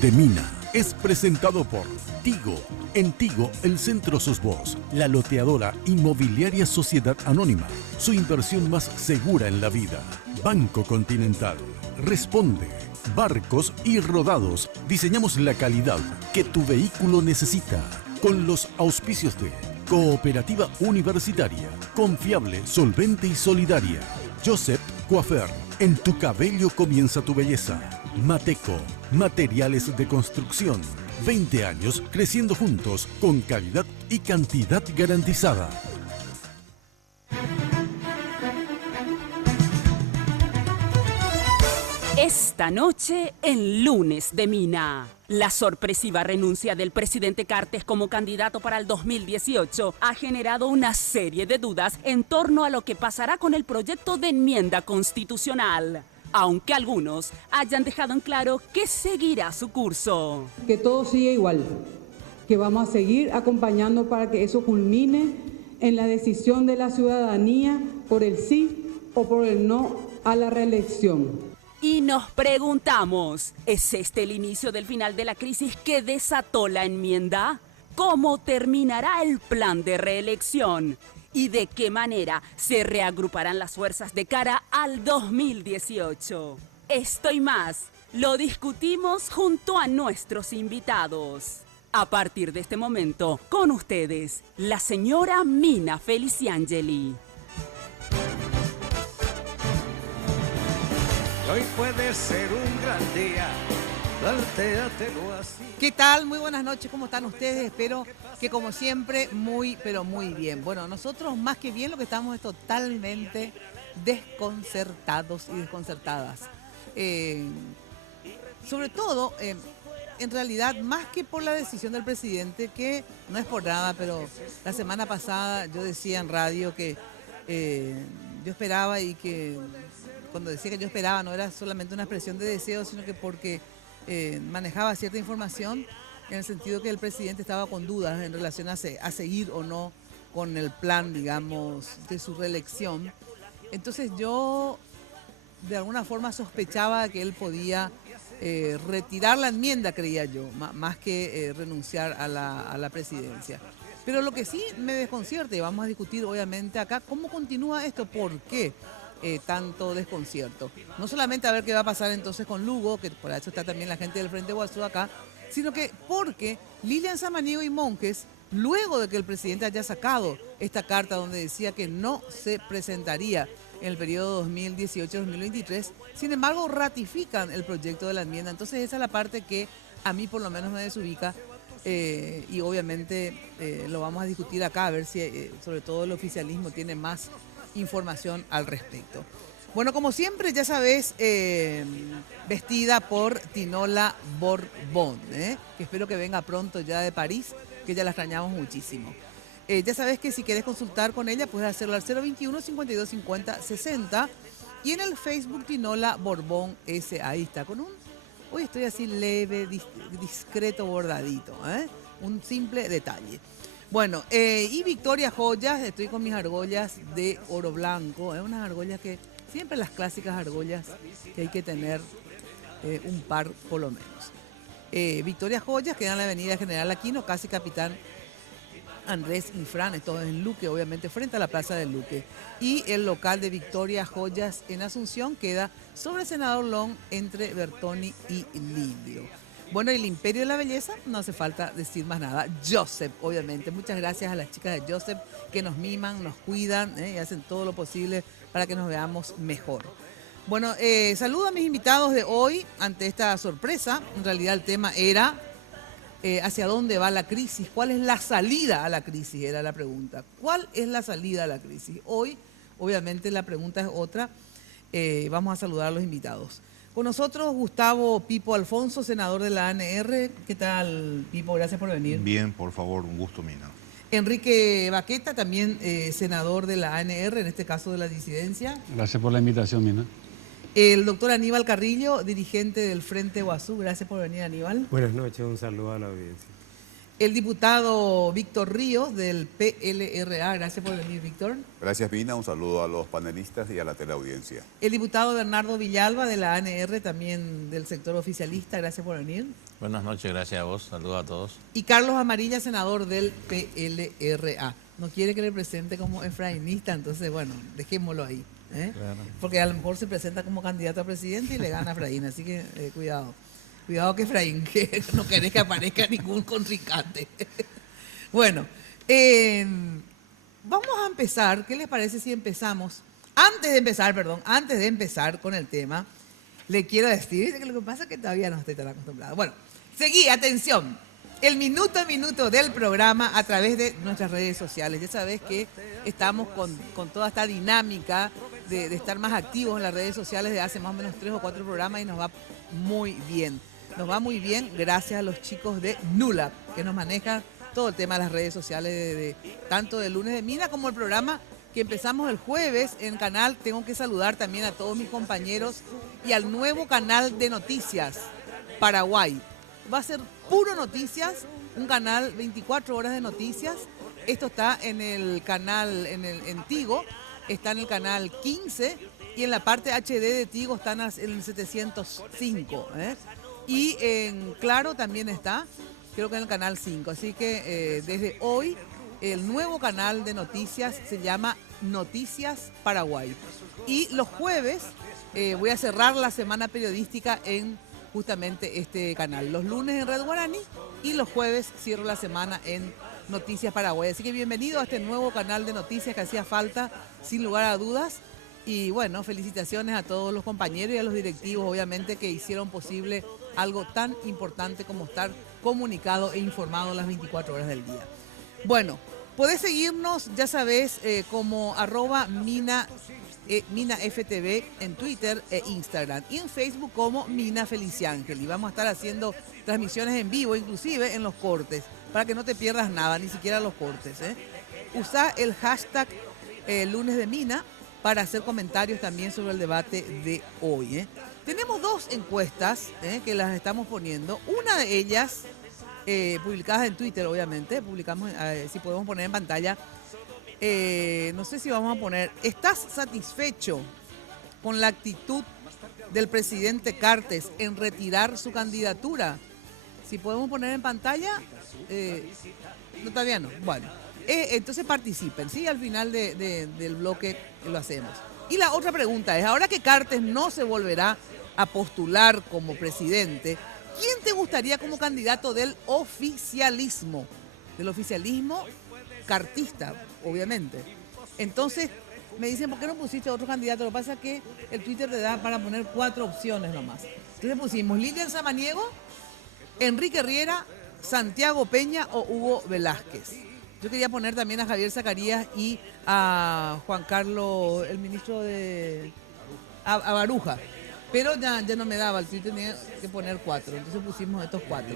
de Mina es presentado por Tigo. En Tigo, el centro sos vos, la loteadora inmobiliaria Sociedad Anónima, su inversión más segura en la vida. Banco Continental, Responde, Barcos y Rodados, diseñamos la calidad que tu vehículo necesita. Con los auspicios de Cooperativa Universitaria, confiable, solvente y solidaria. Joseph Coiffeur, en tu cabello comienza tu belleza. Mateco, materiales de construcción. 20 años creciendo juntos con calidad y cantidad garantizada. Esta noche en Lunes de Mina. La sorpresiva renuncia del presidente Cartes como candidato para el 2018 ha generado una serie de dudas en torno a lo que pasará con el proyecto de enmienda constitucional, aunque algunos hayan dejado en claro que seguirá su curso. Que todo siga igual, que vamos a seguir acompañando para que eso culmine en la decisión de la ciudadanía por el sí o por el no a la reelección. Y nos preguntamos, ¿es este el inicio del final de la crisis que desató la enmienda? ¿Cómo terminará el plan de reelección? ¿Y de qué manera se reagruparán las fuerzas de cara al 2018? Esto y más lo discutimos junto a nuestros invitados. A partir de este momento, con ustedes, la señora Mina Feliciangeli. Hoy puede ser un gran día, plantéatelo así. ¿Qué tal? Muy buenas noches, ¿cómo están ustedes? Espero que como siempre, muy, pero muy bien. Bueno, nosotros más que bien lo que estamos es totalmente desconcertados y desconcertadas. Sobre todo, en realidad, más que por la decisión del presidente, que no es por nada, pero la semana pasada yo decía en radio que yo esperaba y que... Cuando decía que yo esperaba, no era solamente una expresión de deseo, sino que porque manejaba cierta información en el sentido que el presidente estaba con dudas en relación a seguir o no con el plan, digamos, de su reelección. Entonces yo de alguna forma sospechaba que él podía retirar la enmienda, creía yo, más que renunciar a la presidencia. Pero lo que sí me desconcierta, y vamos a discutir obviamente acá, ¿cómo continúa esto? ¿Por qué? Tanto desconcierto. No solamente a ver qué va a pasar entonces con Lugo, que por eso está también la gente del Frente Guasú acá, sino que porque Lilian Samaniego y Monjes, luego de que el presidente haya sacado esta carta donde decía que no se presentaría en el periodo 2018-2023, sin embargo ratifican el proyecto de la enmienda. Entonces esa es la parte que a mí por lo menos me desubica y obviamente lo vamos a discutir acá, a ver si sobre todo el oficialismo tiene más información al respecto. Bueno, como siempre, ya sabes, vestida por Tinola Borbón, que espero que venga pronto ya de París, que ya la extrañamos muchísimo. Ya sabes que si quieres consultar con ella, puedes hacerlo al 021-5250-60 y en el Facebook Tinola Borbón S. Ahí está, con hoy estoy así leve, discreto bordadito, un simple detalle. Bueno, y Victoria Joyas, estoy con mis argollas de oro blanco, unas argollas que, siempre las clásicas argollas que hay que tener un par por lo menos. Victoria Joyas, queda en la avenida General Aquino, casi Capitán Andrés Infran, esto en Luque, obviamente, frente a la Plaza del Luque. Y el local de Victoria Joyas en Asunción queda sobre Senador Long, entre Bertoni y Lidio. Bueno, el Imperio de la Belleza, no hace falta decir más nada. Joseph, obviamente. Muchas gracias a las chicas de Joseph que nos miman, nos cuidan y hacen todo lo posible para que nos veamos mejor. Bueno, saludo a mis invitados de hoy ante esta sorpresa. En realidad el tema era hacia dónde va la crisis, cuál es la salida a la crisis, era la pregunta. ¿Cuál es la salida a la crisis? Hoy, obviamente, la pregunta es otra. Vamos a saludar a los invitados. Con nosotros Gustavo Pipo Alfonso, senador de la ANR. ¿Qué tal, Pipo? Gracias por venir. Bien, por favor, un gusto, Mina. Enrique Baqueta, también senador de la ANR, en este caso de la disidencia. Gracias por la invitación, Mina. El doctor Aníbal Carrillo, dirigente del Frente Guasú. Gracias por venir, Aníbal. Buenas noches, un saludo a la audiencia. El diputado Víctor Ríos, del PLRA. Gracias por venir, Víctor. Gracias, Mina. Un saludo a los panelistas y a la teleaudiencia. El diputado Bernardo Villalba, de la ANR, también del sector oficialista. Gracias por venir. Buenas noches, gracias a vos. Saludos a todos. Y Carlos Amarilla, senador del PLRA. No quiere que le presente como efrainista, entonces, bueno, dejémoslo ahí. Claro. Porque a lo mejor se presenta como candidato a presidente y le gana a Efraín, así que cuidado. Cuidado que Efraín, que no querés que aparezca ningún contrincante. Bueno, vamos a empezar. ¿Qué les parece si empezamos? Antes de empezar con el tema, le quiero decir que lo que pasa es que todavía no estoy tan acostumbrada. Bueno, seguí, atención. El minuto a minuto del programa a través de nuestras redes sociales. Ya sabes que estamos con toda esta dinámica de estar más activos en las redes sociales de hace más o menos 3 o 4 programas y nos va muy bien. Nos va muy bien gracias a los chicos de Nulap, que nos manejan todo el tema de las redes sociales, tanto de Lunes de Mina como el programa que empezamos el jueves en canal. Tengo que saludar también a todos mis compañeros y al nuevo canal de noticias, Paraguay. Va a ser puro noticias, un canal 24 horas de noticias. Esto está en el canal, en Tigo, está en el canal 15 y en la parte HD de Tigo están en el 705. Y en Claro también está, creo que en el canal 5. Así que desde hoy el nuevo canal de noticias se llama Noticias Paraguay. Y los jueves voy a cerrar la semana periodística en justamente este canal. Los lunes en Red Guarani y los jueves cierro la semana en Noticias Paraguay. Así que bienvenido a este nuevo canal de noticias que hacía falta, sin lugar a dudas. Y bueno, felicitaciones a todos los compañeros y a los directivos, obviamente, que hicieron posible algo tan importante como estar comunicado e informado las 24 horas del día. Bueno, podés seguirnos, ya sabés, como @MinaFTV en Twitter e Instagram y en Facebook como Mina Feliciángel. Y vamos a estar haciendo transmisiones en vivo, inclusive en los cortes, para que no te pierdas nada, ni siquiera los cortes. Usa el hashtag Lunes de Mina para hacer comentarios también sobre el debate de hoy. Tenemos 2 encuestas que las estamos poniendo. Una de ellas, publicadas en Twitter, obviamente, publicamos, si podemos poner en pantalla. No sé si vamos a poner, ¿estás satisfecho con la actitud del presidente Cartes en retirar su candidatura? Si podemos poner en pantalla, no, todavía no. Bueno, entonces participen, ¿sí? Al final del bloque lo hacemos. Y la otra pregunta es, ahora que Cartes no se volverá a postular como presidente, ¿quién te gustaría como candidato del oficialismo? Del oficialismo cartista, obviamente. Entonces, me dicen, ¿por qué no pusiste otro candidato? Lo que pasa es que el Twitter te da para poner 4 opciones nomás. Entonces pusimos Lilian Samaniego, Enrique Riera, Santiago Peña o Hugo Velázquez. Yo quería poner también a Javier Zacarías y a Juan Carlos, el ministro de... a Baruja. Pero ya no me daba, el Twitter tenía que poner 4. Entonces pusimos estos 4.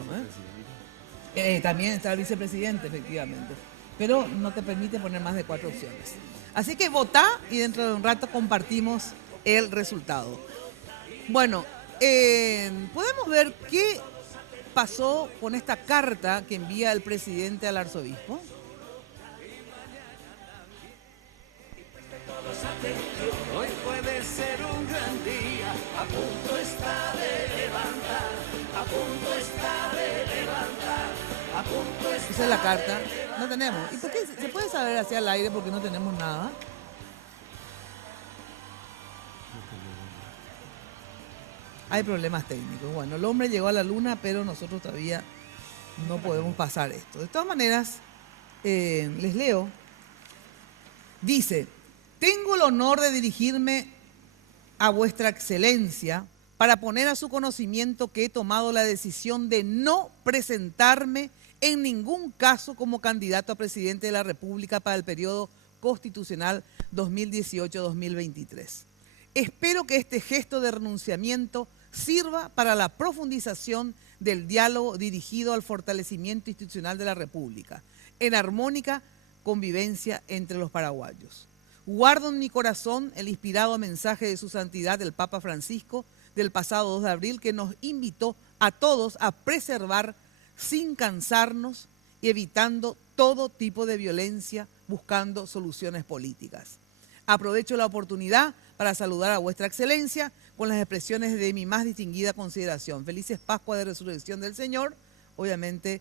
También está el vicepresidente, efectivamente. Pero no te permite poner más de 4 opciones. Así que votá y dentro de un rato compartimos el resultado. Bueno, podemos ver qué pasó con esta carta que envía el presidente al arzobispo. Hoy puede ser un gran día, a punto está de levantar, a punto está de levantar, a punto está. Esa es la carta. No tenemos. ¿Y por qué se puede saber hacia el aire porque no tenemos nada? Hay problemas técnicos. Bueno, el hombre llegó a la luna, pero nosotros todavía no podemos pasar esto. De todas maneras, les leo. Dice, tengo el honor de dirigirme a vuestra excelencia para poner a su conocimiento que he tomado la decisión de no presentarme en ningún caso como candidato a presidente de la República para el periodo constitucional 2018-2023. Espero que este gesto de renunciamiento sirva para la profundización del diálogo dirigido al fortalecimiento institucional de la República, en armónica convivencia entre los paraguayos. Guardo en mi corazón el inspirado mensaje de su santidad el Papa Francisco del pasado 2 de abril que nos invitó a todos a preservar sin cansarnos y evitando todo tipo de violencia, buscando soluciones políticas. Aprovecho la oportunidad para saludar a vuestra excelencia con las expresiones de mi más distinguida consideración. Felices Pascua de Resurrección del Señor, obviamente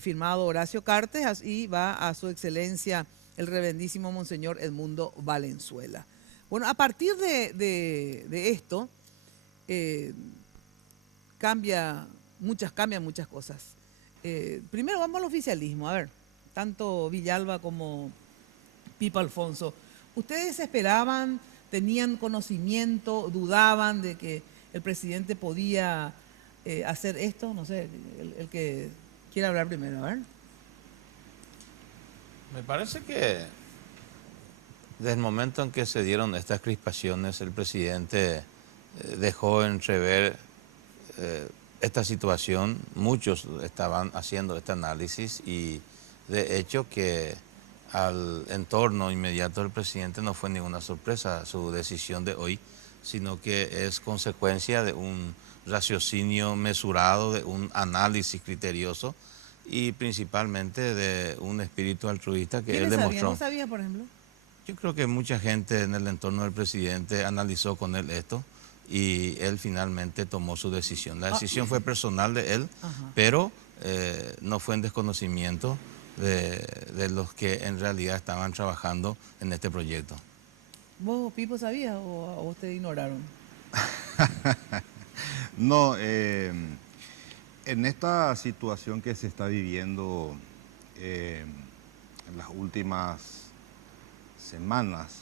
firmado Horacio Cartes, y va a su excelencia el reverendísimo Monseñor Edmundo Valenzuela. Bueno, a partir de esto, cambian muchas cosas. Primero vamos al oficialismo. A ver, tanto Villalba como Pipo Alfonso, ¿ustedes esperaban, tenían conocimiento, dudaban de que el presidente podía hacer esto? No sé, el que quiera hablar primero, a ver. Me parece que desde el momento en que se dieron estas crispaciones, el presidente dejó entrever esta situación. Muchos estaban haciendo este análisis y de hecho que al entorno inmediato del presidente no fue ninguna sorpresa su decisión de hoy, sino que es consecuencia de un raciocinio mesurado, de un análisis criterioso y principalmente de un espíritu altruista que él demostró. ¿No sabía, por ejemplo? Yo creo que mucha gente en el entorno del presidente analizó con él esto y él finalmente tomó su decisión. La decisión fue personal de él, pero no fue en desconocimiento de los que en realidad estaban trabajando en este proyecto. ¿Vos, Pipo, sabías o a vos te ignoraron? No, en esta situación que se está viviendo en las últimas semanas,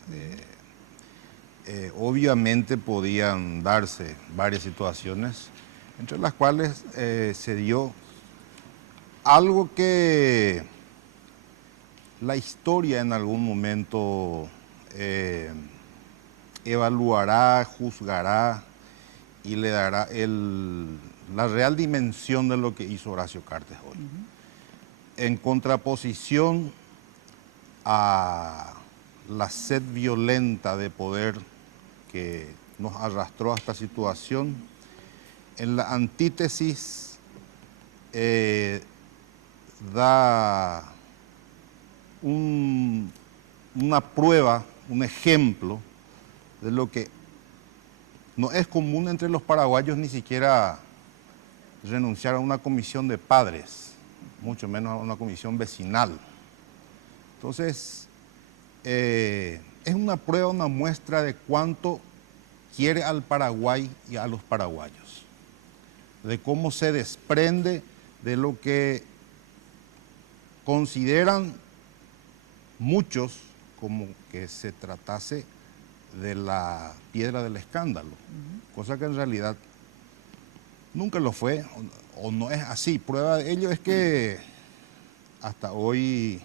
obviamente podían darse varias situaciones, entre las cuales se dio algo que la historia en algún momento evaluará, juzgará y le dará la real dimensión de lo que hizo Horacio Cartes hoy. En contraposición a la sed violenta de poder que nos arrastró a esta situación, en la antítesis da una prueba, un ejemplo de lo que no es común entre los paraguayos ni siquiera renunciar a una comisión de padres, mucho menos a una comisión vecinal. Entonces, es una prueba, una muestra de cuánto quiere al Paraguay y a los paraguayos, de cómo se desprende de lo que consideran muchos como que se tratase de la piedra del escándalo, cosa que en realidad nunca lo fue o no es así. Prueba de ello es que hasta hoy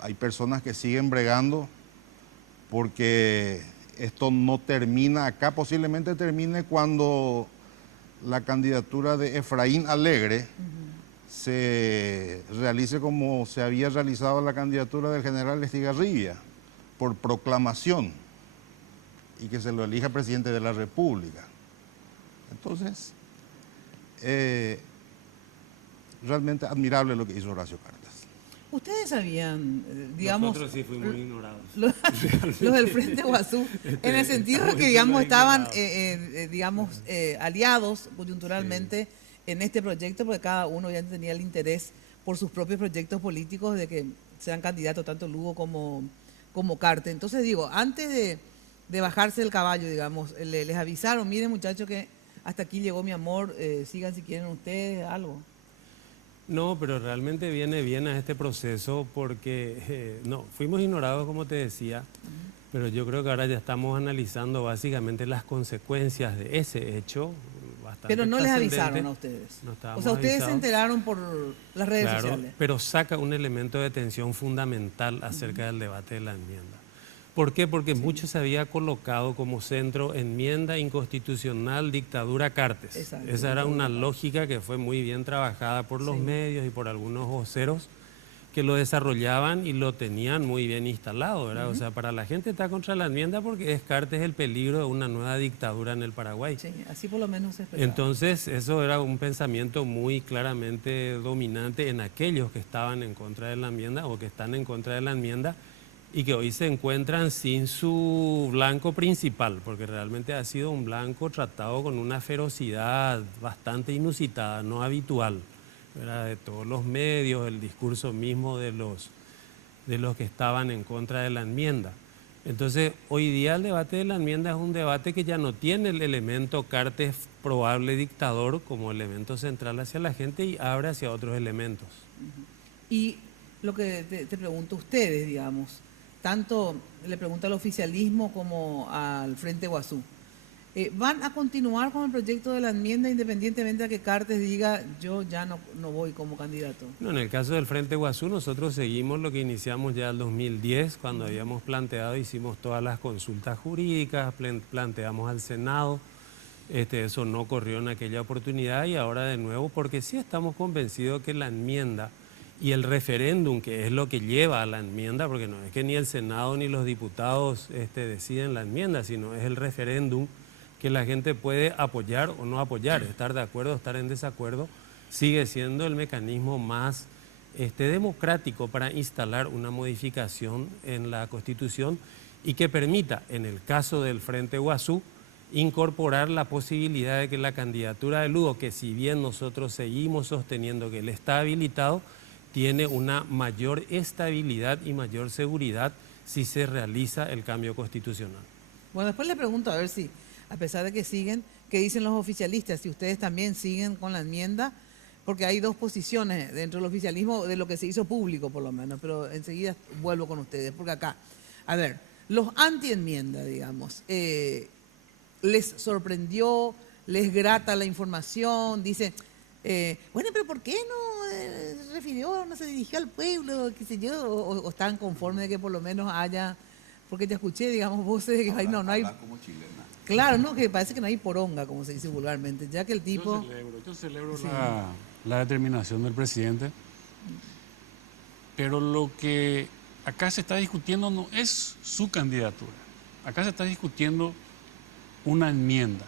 hay personas que siguen bregando porque esto no termina acá, posiblemente termine cuando la candidatura de Efraín Alegre se realice como se había realizado la candidatura del general Estigarribia, por proclamación, y que se lo elija presidente de la República. Entonces, realmente admirable lo que hizo Horacio Cartes. Ustedes sabían, digamos... Nosotros sí fuimos ignorados. Los del Frente Guazú, en el sentido de que, digamos, estaban, aliados coyunturalmente en este proyecto, porque cada uno ya tenía el interés por sus propios proyectos políticos de que sean candidatos tanto Lugo como Cartes. Entonces, digo, antes de bajarse del caballo, digamos, les avisaron, miren muchachos que hasta aquí llegó mi amor, sigan si quieren ustedes, algo. No, pero realmente viene bien a este proceso porque, fuimos ignorados como te decía, pero yo creo que ahora ya estamos analizando básicamente las consecuencias de ese hecho. Pero no les avisaron a ustedes. No o sea, ustedes avisados. Se enteraron por las redes sociales. Pero saca un elemento de tensión fundamental acerca del debate de la enmienda. ¿Por qué? Porque mucho se había colocado como centro enmienda inconstitucional, dictadura Cartes. Exacto. Esa era una lógica que fue muy bien trabajada por los medios y por algunos voceros que lo desarrollaban y lo tenían muy bien instalado, ¿verdad? O sea, para la gente está contra la enmienda porque es Cartes el peligro de una nueva dictadura en el Paraguay. Sí, así por lo menos se esperaba. Entonces, eso era un pensamiento muy claramente dominante en aquellos que estaban en contra de la enmienda o que están en contra de la enmienda. y que hoy se encuentran sin su blanco principal, porque realmente ha sido un blanco tratado con una ferocidad bastante inusitada, no habitual, ¿verdad? De todos los medios, el discurso mismo de los que estaban en contra de la enmienda. Entonces, hoy día el debate de la enmienda es un debate que ya no tiene el elemento Cartes probable dictador como elemento central hacia la gente y abre hacia otros elementos. Y lo que te pregunto a ustedes, digamos, tanto le pregunto al oficialismo como al Frente Guazú, ¿van a continuar con el proyecto de la enmienda independientemente de que Cartes diga yo ya no voy como candidato? No, en el caso del Frente Guazú nosotros seguimos lo que iniciamos ya en el 2010, cuando habíamos planteado, hicimos todas las consultas jurídicas, planteamos al Senado, eso no corrió en aquella oportunidad y ahora de nuevo, porque sí estamos convencidos que la enmienda y el referéndum, que es lo que lleva a la enmienda, porque no es que ni el Senado ni los diputados deciden la enmienda, sino es el referéndum que la gente puede apoyar o no apoyar, estar de acuerdo o estar en desacuerdo, sigue siendo el mecanismo más democrático para instalar una modificación en la Constitución y que permita, en el caso del Frente Guazú, incorporar la posibilidad de que la candidatura de Lugo, que si bien nosotros seguimos sosteniendo que él está habilitado, tiene una mayor estabilidad y mayor seguridad si se realiza el cambio constitucional. Bueno, después le pregunto a ver si, a pesar de que siguen, ¿qué dicen los oficialistas? Si ustedes también siguen con la enmienda, porque hay dos posiciones dentro del oficialismo de lo que se hizo público por lo menos, pero enseguida vuelvo con ustedes, porque acá, a ver, los anti-enmienda, digamos, ¿les sorprendió, les grata la información? Dicen, bueno, pero ¿por qué no refirió, no se dirigió al pueblo, qué sé yo, o están conformes de que por lo menos haya, porque te escuché, digamos, voces de que no hay... como chilena. Claro, no, que parece que no hay poronga, como se dice vulgarmente, ya que el tipo... Yo celebro Sí. la determinación del presidente, pero lo que acá se está discutiendo no es su candidatura, acá se está discutiendo una enmienda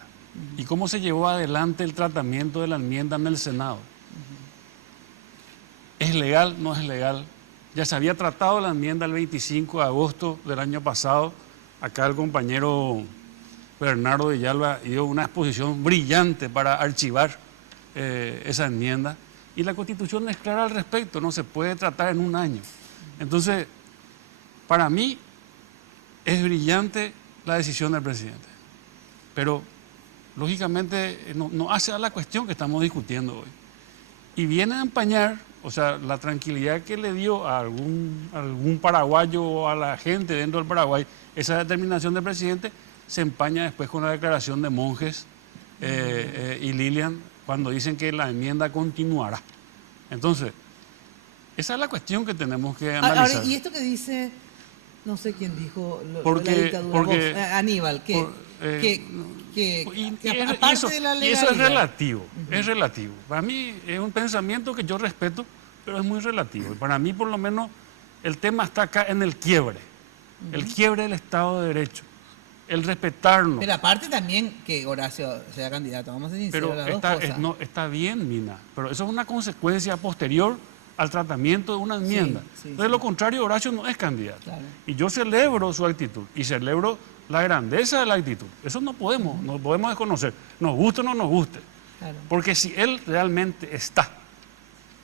y cómo se llevó adelante el tratamiento de la enmienda en el Senado. ¿Es legal? ¿No es legal? Ya se había tratado la enmienda el 25 de agosto del año pasado. Acá el compañero Bernardo Villalba dio una exposición brillante para archivar esa enmienda. Y la Constitución es clara al respecto, no se puede tratar en un año. Entonces, para mí es brillante la decisión del presidente. Pero, lógicamente, no hace a la cuestión que estamos discutiendo hoy. Y viene a empañar, o sea, la tranquilidad que le dio a algún paraguayo o a la gente dentro del Paraguay, esa determinación del presidente se empaña después con la declaración de Monjes y Lilian, cuando dicen que la enmienda continuará. Entonces, esa es la cuestión que tenemos que analizar. Ahora, y esto que dice, no sé quién dijo, Porque- la dictadura, porque- Aníbal, aparte de la y eso es legalidad. relativo, es relativo. Para mí es un pensamiento que yo respeto, pero es muy relativo. Y para mí, por lo menos, el tema está acá en el quiebre. El quiebre del Estado de Derecho. El respetarnos. Pero aparte también que Horacio sea candidato, vamos a ser sinceros, Pero las dos cosas. está bien, Mina, pero eso es una consecuencia posterior al tratamiento de una enmienda. Entonces, lo contrario, Horacio no es candidato. Claro. Y yo celebro su actitud y celebro la grandeza de la actitud. Eso no podemos desconocer, nos guste o no nos guste. Claro. Porque si él realmente está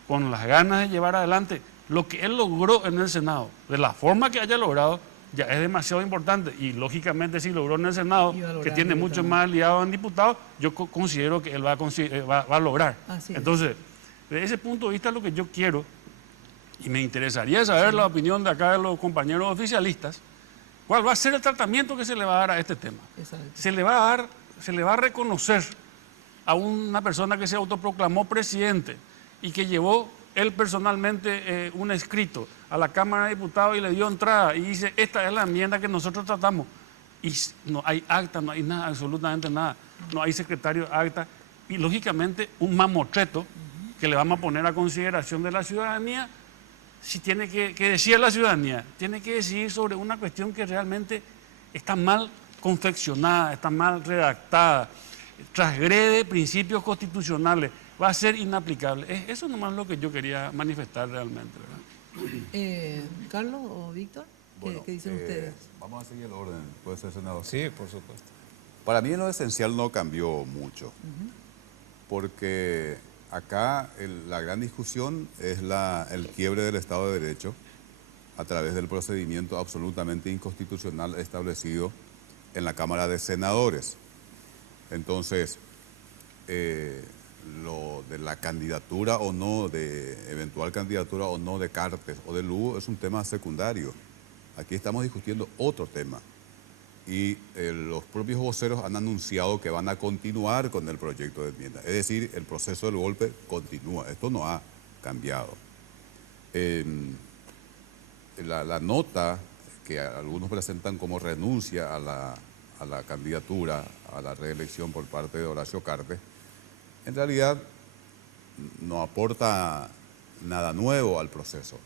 con las ganas de llevar adelante lo que él logró en el Senado, de la forma que haya logrado, ya es demasiado importante. Y lógicamente si logró en el Senado, Iba a lograr que tiene en muchos diputado. más aliados en diputados, yo considero que él va a lograr. Así es. Entonces, desde ese punto de vista lo que yo quiero, y me interesaría saber la opinión de acá de los compañeros oficialistas, cuál va a ser el tratamiento que se le va a dar a este tema. Exacto. Se le va a reconocer a una persona que se autoproclamó presidente y que llevó él personalmente un escrito a la Cámara de Diputados y le dio entrada y dice, esta es la enmienda que nosotros tratamos. Y no hay acta, no hay nada, absolutamente nada. No hay secretario de acta. Y lógicamente un mamotreto que le vamos a poner a consideración de la ciudadanía, si tiene que decir a la ciudadanía, tiene que decidir sobre una cuestión que realmente está mal confeccionada, está mal redactada, transgrede principios constitucionales, va a ser inaplicable. Eso es nomás lo que yo quería manifestar realmente, ¿verdad? ¿Carlos o Víctor? ¿Qué dicen ustedes? Vamos a seguir el orden, ¿puede ser, senador? Sí, por supuesto. Para mí en lo esencial no cambió mucho, porque acá la gran discusión es el quiebre del Estado de Derecho a través del procedimiento absolutamente inconstitucional establecido en la Cámara de Senadores. Entonces, lo de la candidatura o no, de eventual candidatura o no de Cartes o de Lugo es un tema secundario. Aquí estamos discutiendo otro tema. Y los propios voceros han anunciado que van a continuar con el proyecto de enmienda. Es decir, el proceso del golpe continúa. Esto no ha cambiado. La nota que algunos presentan como renuncia a la candidatura, a la reelección por parte de Horacio Cartes, en realidad no aporta nada nuevo al proceso.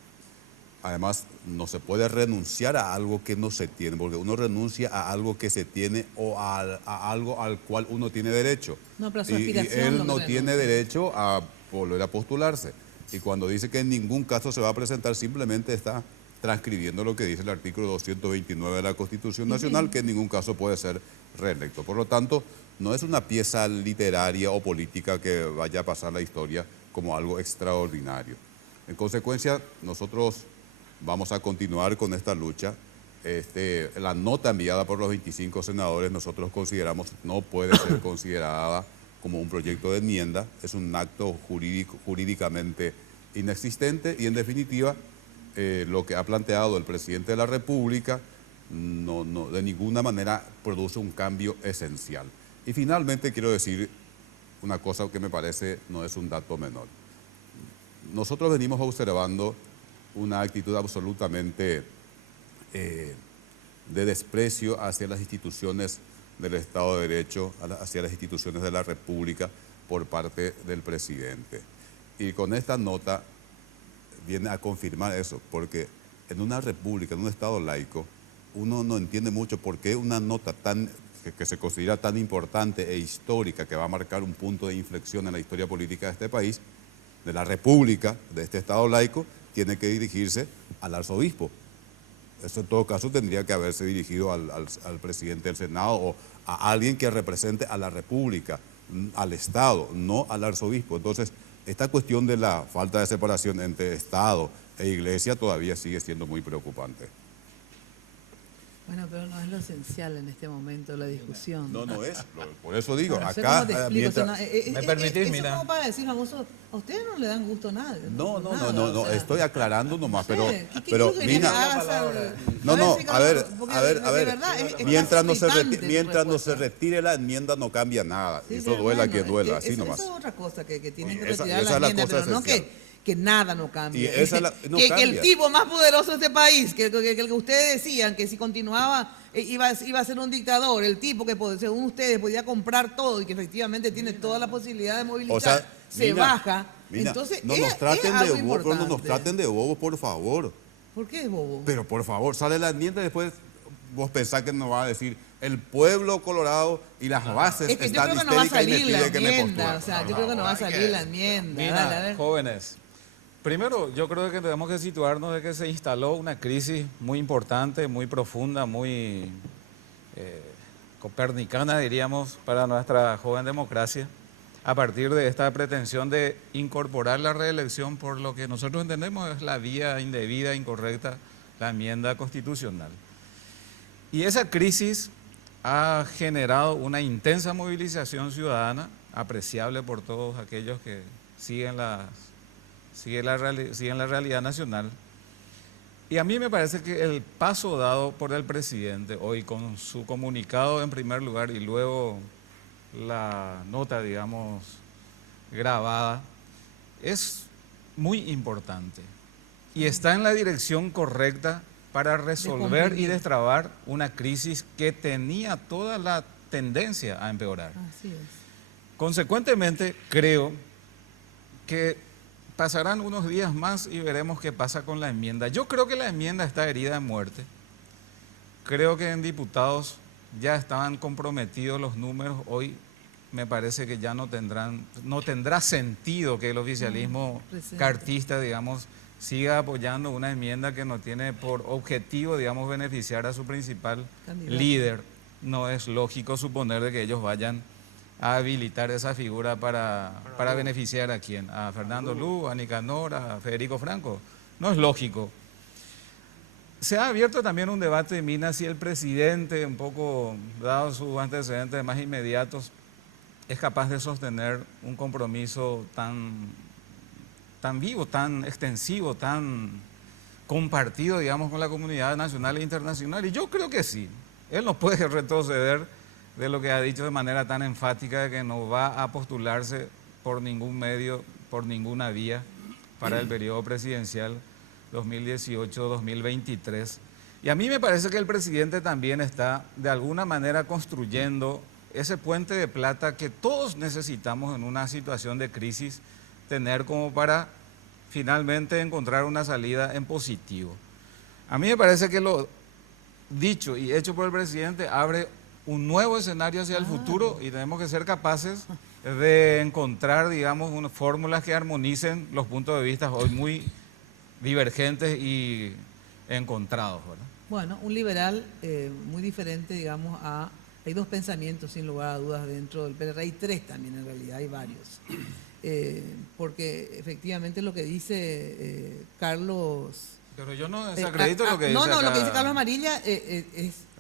Además, no se puede renunciar a algo que no se tiene, porque uno renuncia a algo que se tiene o a algo al cual uno tiene derecho. No, pero su y aspiración él no tiene derecho a volver a postularse. Y cuando dice que en ningún caso se va a presentar, simplemente está transcribiendo lo que dice el artículo 229 de la Constitución Nacional, que en ningún caso puede ser reelecto. Por lo tanto, no es una pieza literaria o política que vaya a pasar la historia como algo extraordinario. En consecuencia, nosotros vamos a continuar con esta lucha. La nota enviada por los 25 senadores nosotros consideramos no puede ser considerada como un proyecto de enmienda, es un acto jurídicamente inexistente y en definitiva lo que ha planteado el presidente de la República no de ninguna manera produce un cambio esencial. Y finalmente quiero decir una cosa que me parece no es un dato menor. Nosotros venimos observando una actitud absolutamente de desprecio hacia las instituciones del Estado de Derecho, hacia las instituciones de la República por parte del presidente. Y con esta nota viene a confirmar eso, porque en una república, en un Estado laico, uno no entiende mucho por qué una nota que se considera tan importante e histórica, que va a marcar un punto de inflexión en la historia política de este país, de la República, de este Estado laico, tiene que dirigirse al arzobispo. Eso en todo caso tendría que haberse dirigido al presidente del Senado o a alguien que represente a la República, al Estado, no al arzobispo. Entonces, esta cuestión de la falta de separación entre Estado e Iglesia todavía sigue siendo muy preocupante. Bueno, pero no es lo esencial en este momento la discusión. No es. Por eso digo, Bueno, acá... ¿me permitís, mira? Eso como para decir, famoso, a ustedes no le dan gusto a nadie. No, estoy aclarando nomás, pero mira, a ver, mientras no se retire la enmienda no cambia nada. Sí, eso duela a quien duela, así nomás. Eso es otra cosa, que tienen que retirar la enmienda, pero no que nada no cambie. Que el tipo más poderoso de este país, que ustedes decían que si continuaba iba a ser un dictador, el tipo que según ustedes podía comprar todo y que efectivamente tiene toda la posibilidad de movilizar, se baja. Entonces, no nos traten de bobos, por favor. ¿Por qué es bobo? Pero por favor, sale la enmienda y después vos pensás que nos va a decir el pueblo colorado y las bases están histéricas y me pide que me postule. O sea, yo creo que no va a salir la enmienda. Mira, jóvenes, primero yo creo que tenemos que situarnos de que se instaló una crisis muy importante, muy profunda, muy copernicana, diríamos, para nuestra joven democracia, a partir de esta pretensión de incorporar la reelección por lo que nosotros entendemos es la vía indebida, incorrecta, la enmienda constitucional. Y esa crisis ha generado una intensa movilización ciudadana, apreciable por todos aquellos que siguen la realidad nacional. Y a mí me parece que el paso dado por el presidente hoy con su comunicado en primer lugar y luego la nota, digamos, grabada, es muy importante y está en la dirección correcta para resolver y destrabar una crisis que tenía toda la tendencia a empeorar. Así es. Consecuentemente, creo que pasarán unos días más y veremos qué pasa con la enmienda. Yo creo que la enmienda está herida de muerte. Creo que en diputados ya estaban comprometidos los números. Hoy me parece que ya no tendrá sentido que el oficialismo cartista, digamos, siga apoyando una enmienda que no tiene por objetivo, digamos, beneficiar a su principal Candidato. líder. No es lógico suponer de que ellos vayan a habilitar esa figura para beneficiar a quién, a Fernando Lu, a Nicanor, a Federico Franco. No es lógico. Se ha abierto también un debate, Mina, si el presidente, un poco dado sus antecedentes más inmediatos, es capaz de sostener un compromiso tan vivo, tan extensivo, tan compartido, digamos, con la comunidad nacional e internacional. Y yo creo que sí. Él no puede retroceder de lo que ha dicho de manera tan enfática de que no va a postularse por ningún medio, por ninguna vía para el periodo presidencial 2018-2023. Y a mí me parece que el presidente también está de alguna manera construyendo ese puente de plata que todos necesitamos en una situación de crisis tener como para finalmente encontrar una salida en positivo. A mí me parece que lo dicho y hecho por el presidente abre un nuevo escenario hacia el futuro y tenemos que ser capaces de encontrar, digamos, fórmulas que armonicen los puntos de vista hoy muy divergentes y encontrados, ¿verdad? Bueno, un liberal muy diferente, digamos, a... Hay dos pensamientos, sin lugar a dudas, dentro del PLR. Hay tres también, en realidad, hay varios. Porque efectivamente lo que dice Carlos... Pero yo no desacredito lo que dice No, acá lo que dice Carlos Amarilla es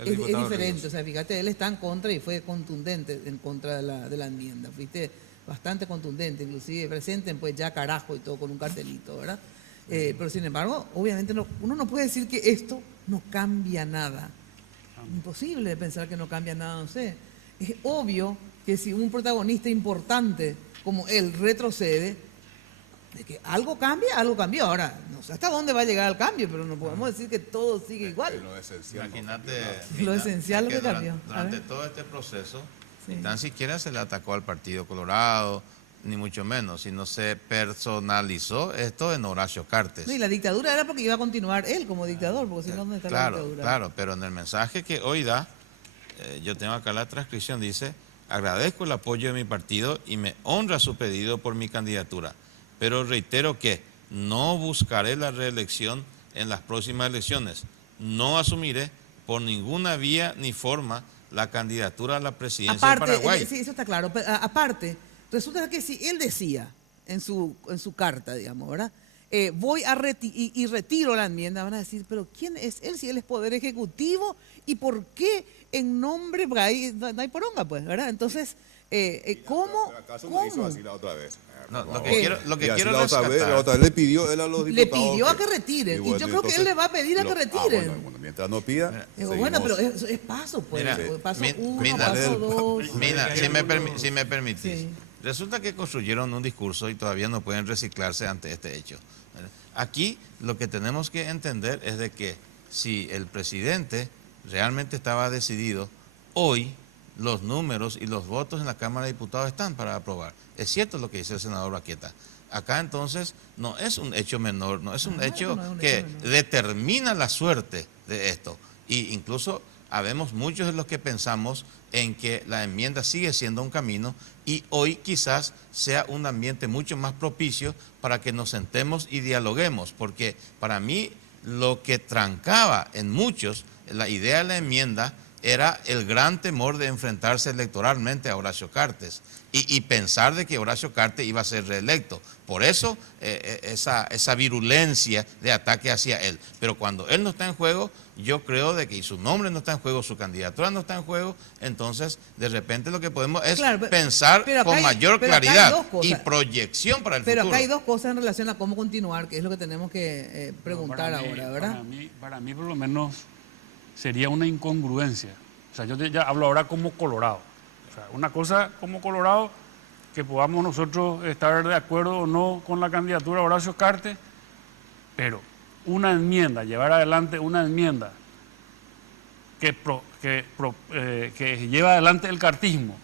diferente. Ríos. O sea, fíjate, él está en contra y fue contundente en contra de la enmienda. Fuiste bastante contundente, inclusive presenten pues ya carajo y todo con un cartelito, ¿verdad? Pero sin embargo, obviamente uno no puede decir que esto no cambia nada. Imposible de pensar que no cambia nada, no sé. Es obvio que si un protagonista importante como él retrocede, de que algo cambia, algo cambió. Ahora, no sé hasta dónde va a llegar el cambio, pero no podemos decir que todo sigue igual. Lo esencial. Imagínate, Lo esencial lo que cambió. Durante todo este proceso, ni tan siquiera se le atacó al Partido Colorado, ni mucho menos, sino se personalizó esto en Horacio Cartes. No, y la dictadura era porque iba a continuar él como dictador, porque si no, ¿dónde está la dictadura? Claro, pero en el mensaje que hoy da, yo tengo acá la transcripción, dice: agradezco el apoyo de mi partido y me honra su pedido por mi candidatura, pero reitero que no buscaré la reelección en las próximas elecciones. No asumiré por ninguna vía ni forma la candidatura a la presidencia de Paraguay. Sí, eso está claro, pero aparte, resulta que si él decía en su carta, digamos, ¿verdad? Voy a retiro la enmienda, van a decir, pero ¿quién es él si él es Poder Ejecutivo? ¿Y por qué en nombre? Porque ahí no hay poronga, pues, ¿verdad? Entonces, ¿cómo? Pero acaso no hizo así la otra vez. No, lo que quiero la otra vez le pidió él a los Le diputados. pidió a que retiren. Y yo creo que él le va a pedir a que retiren. Bueno, mientras no pida. Bueno, pero es paso, pues. Mira, paso Mina, paso dos. Mina, si me permitís. Sí. Resulta que construyeron un discurso y todavía no pueden reciclarse ante este hecho. Aquí lo que tenemos que entender es de que si el presidente realmente estaba decidido, hoy los números y los votos en la Cámara de Diputados están para aprobar. Es cierto lo que dice el senador Baqueta. Acá entonces no es un hecho menor, no es un hecho que determina la suerte de esto. Y incluso habemos muchos de los que pensamos en que la enmienda sigue siendo un camino y hoy quizás sea un ambiente mucho más propicio para que nos sentemos y dialoguemos, porque para mí lo que trancaba en muchos la idea de la enmienda era el gran temor de enfrentarse electoralmente a Horacio Cartes y pensar de que Horacio Cartes iba a ser reelecto. Por eso esa virulencia de ataque hacia él. Pero cuando él no está en juego, yo creo de que su nombre no está en juego, su candidatura no está en juego, entonces de repente lo que podemos es pensar con mayor claridad y proyección para el futuro. Pero acá hay dos cosas en relación a cómo continuar, que es lo que tenemos que preguntar ahora, ¿verdad? Para mí, por lo menos, sería una incongruencia. O sea, yo ya hablo ahora como Colorado. O sea, una cosa como Colorado, que podamos nosotros estar de acuerdo o no con la candidatura de Horacio Cartes, pero una enmienda, llevar adelante una enmienda que lleva adelante el cartismo,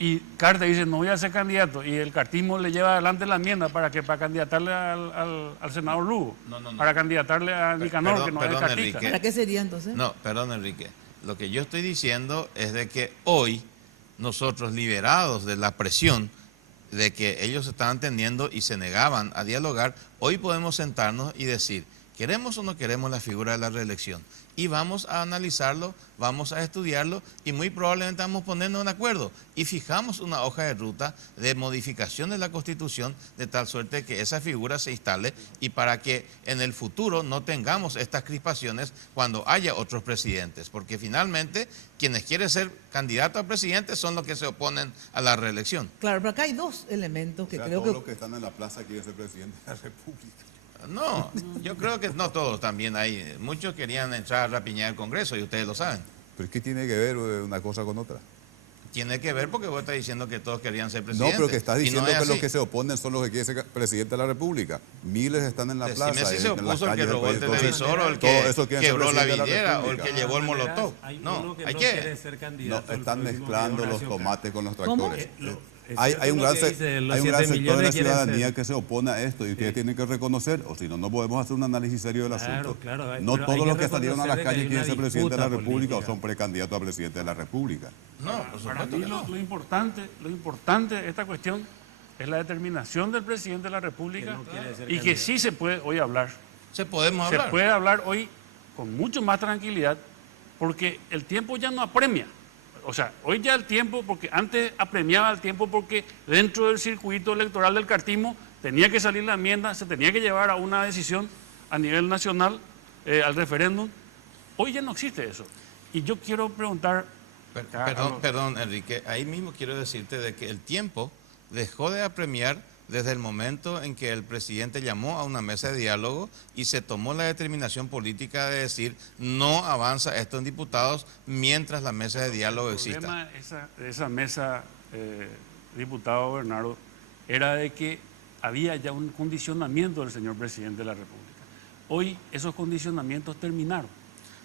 y Cartes dice, no voy a ser candidato, y el cartismo le lleva adelante la enmienda para candidatarle al senador Lugo, para candidatarle a Nicanor, que no es cartista. ¿Para qué sería entonces? No, perdón, Enrique. Lo que yo estoy diciendo es de que hoy nosotros, liberados de la presión, de que ellos estaban teniendo y se negaban a dialogar, hoy podemos sentarnos y decir, ¿queremos o no queremos la figura de la reelección? Y vamos a analizarlo, vamos a estudiarlo y muy probablemente vamos a ponernos en acuerdo. Y fijamos una hoja de ruta de modificación de la Constitución de tal suerte que esa figura se instale y para que en el futuro no tengamos estas crispaciones cuando haya otros presidentes. Porque finalmente quienes quieren ser candidatos a presidente son los que se oponen a la reelección. Claro, pero acá hay dos elementos que creo todos que... los que están en la plaza quieren ser presidente de la República. No, yo creo que no todos también hay. Muchos querían entrar a rapiñar el Congreso y ustedes lo saben. ¿Pero qué tiene que ver una cosa con otra? Tiene que ver porque vos estás diciendo que todos querían ser presidentes. No, pero que estás diciendo no que así. los que se oponen son los que quieren ser presidente de la República. Miles están en la Decime plaza. si se en las opuso el que calles del robó el país. Entonces, televisor o el todo que eso quieren ser quebró la presidente de vidriera o el República. que llevó el molotov. Hay No, uno que hay no que... quiere ser candidato. No, el están próximo, mezclando que es los Horacio tomates con los ¿Cómo? tractores. Es Hay cierto un lo gran, que dice, los hay un 7 gran sector de la millones quieren ciudadanía ser. que se opone a esto y ustedes tienen que reconocer, o si no, no podemos hacer un análisis serio del Claro, asunto. claro, No pero hay todos que los que salieron a las reconocer calles de que hay quieren ser una presidente de la disputa República o política. son precandidatos a presidente de la República. No, por Para supuesto mí que no. lo importante de esta cuestión es la determinación del presidente de la República Que no quiere ser y que candidato. sí se puede hoy hablar. Podemos Se hablar. puede hablar hoy con mucho más tranquilidad porque el tiempo ya no apremia. O sea, hoy ya el tiempo, porque antes apremiaba el tiempo porque dentro del circuito electoral del cartismo tenía que salir la enmienda, se tenía que llevar a una decisión a nivel nacional, al referéndum. Hoy ya no existe eso. Y yo quiero preguntar... Perdón, Enrique, ahí mismo quiero decirte de que el tiempo dejó de apremiar desde el momento en que el presidente llamó a una mesa de diálogo y se tomó la determinación política de decir no avanza esto en diputados mientras la mesa de diálogo exista. El problema de esa mesa, diputado Bernardo, era de que había ya un condicionamiento del señor presidente de la República. Hoy esos condicionamientos terminaron.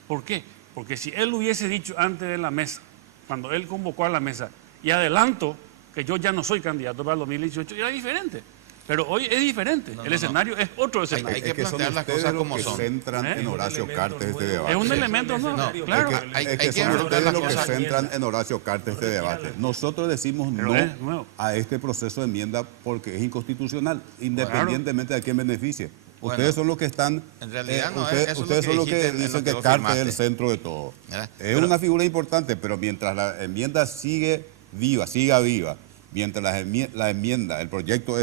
¿Por qué? Porque si él hubiese dicho antes de la mesa, cuando él convocó a la mesa, y adelanto que yo ya no soy candidato para el 2018, era diferente. Pero hoy es diferente. El escenario es otro escenario. Hay que Es que son plantear las ustedes cosas los como que son. centran en Horacio Cartes este debate. Es un elemento nuevo, claro. Es que son ustedes los que centran en Horacio Cartes este debate. Nosotros decimos no es nuevo. a este proceso de enmienda porque es inconstitucional, independientemente de quién beneficie. Ustedes son los que están... en realidad no, ustedes, eso es lo ustedes que son los que dijiste en lo dicen que que vos Cartes es firmaste. el centro de todo. ¿Verdad? Es una figura importante, pero mientras la enmienda siga viva, mientras la enmienda, el proyecto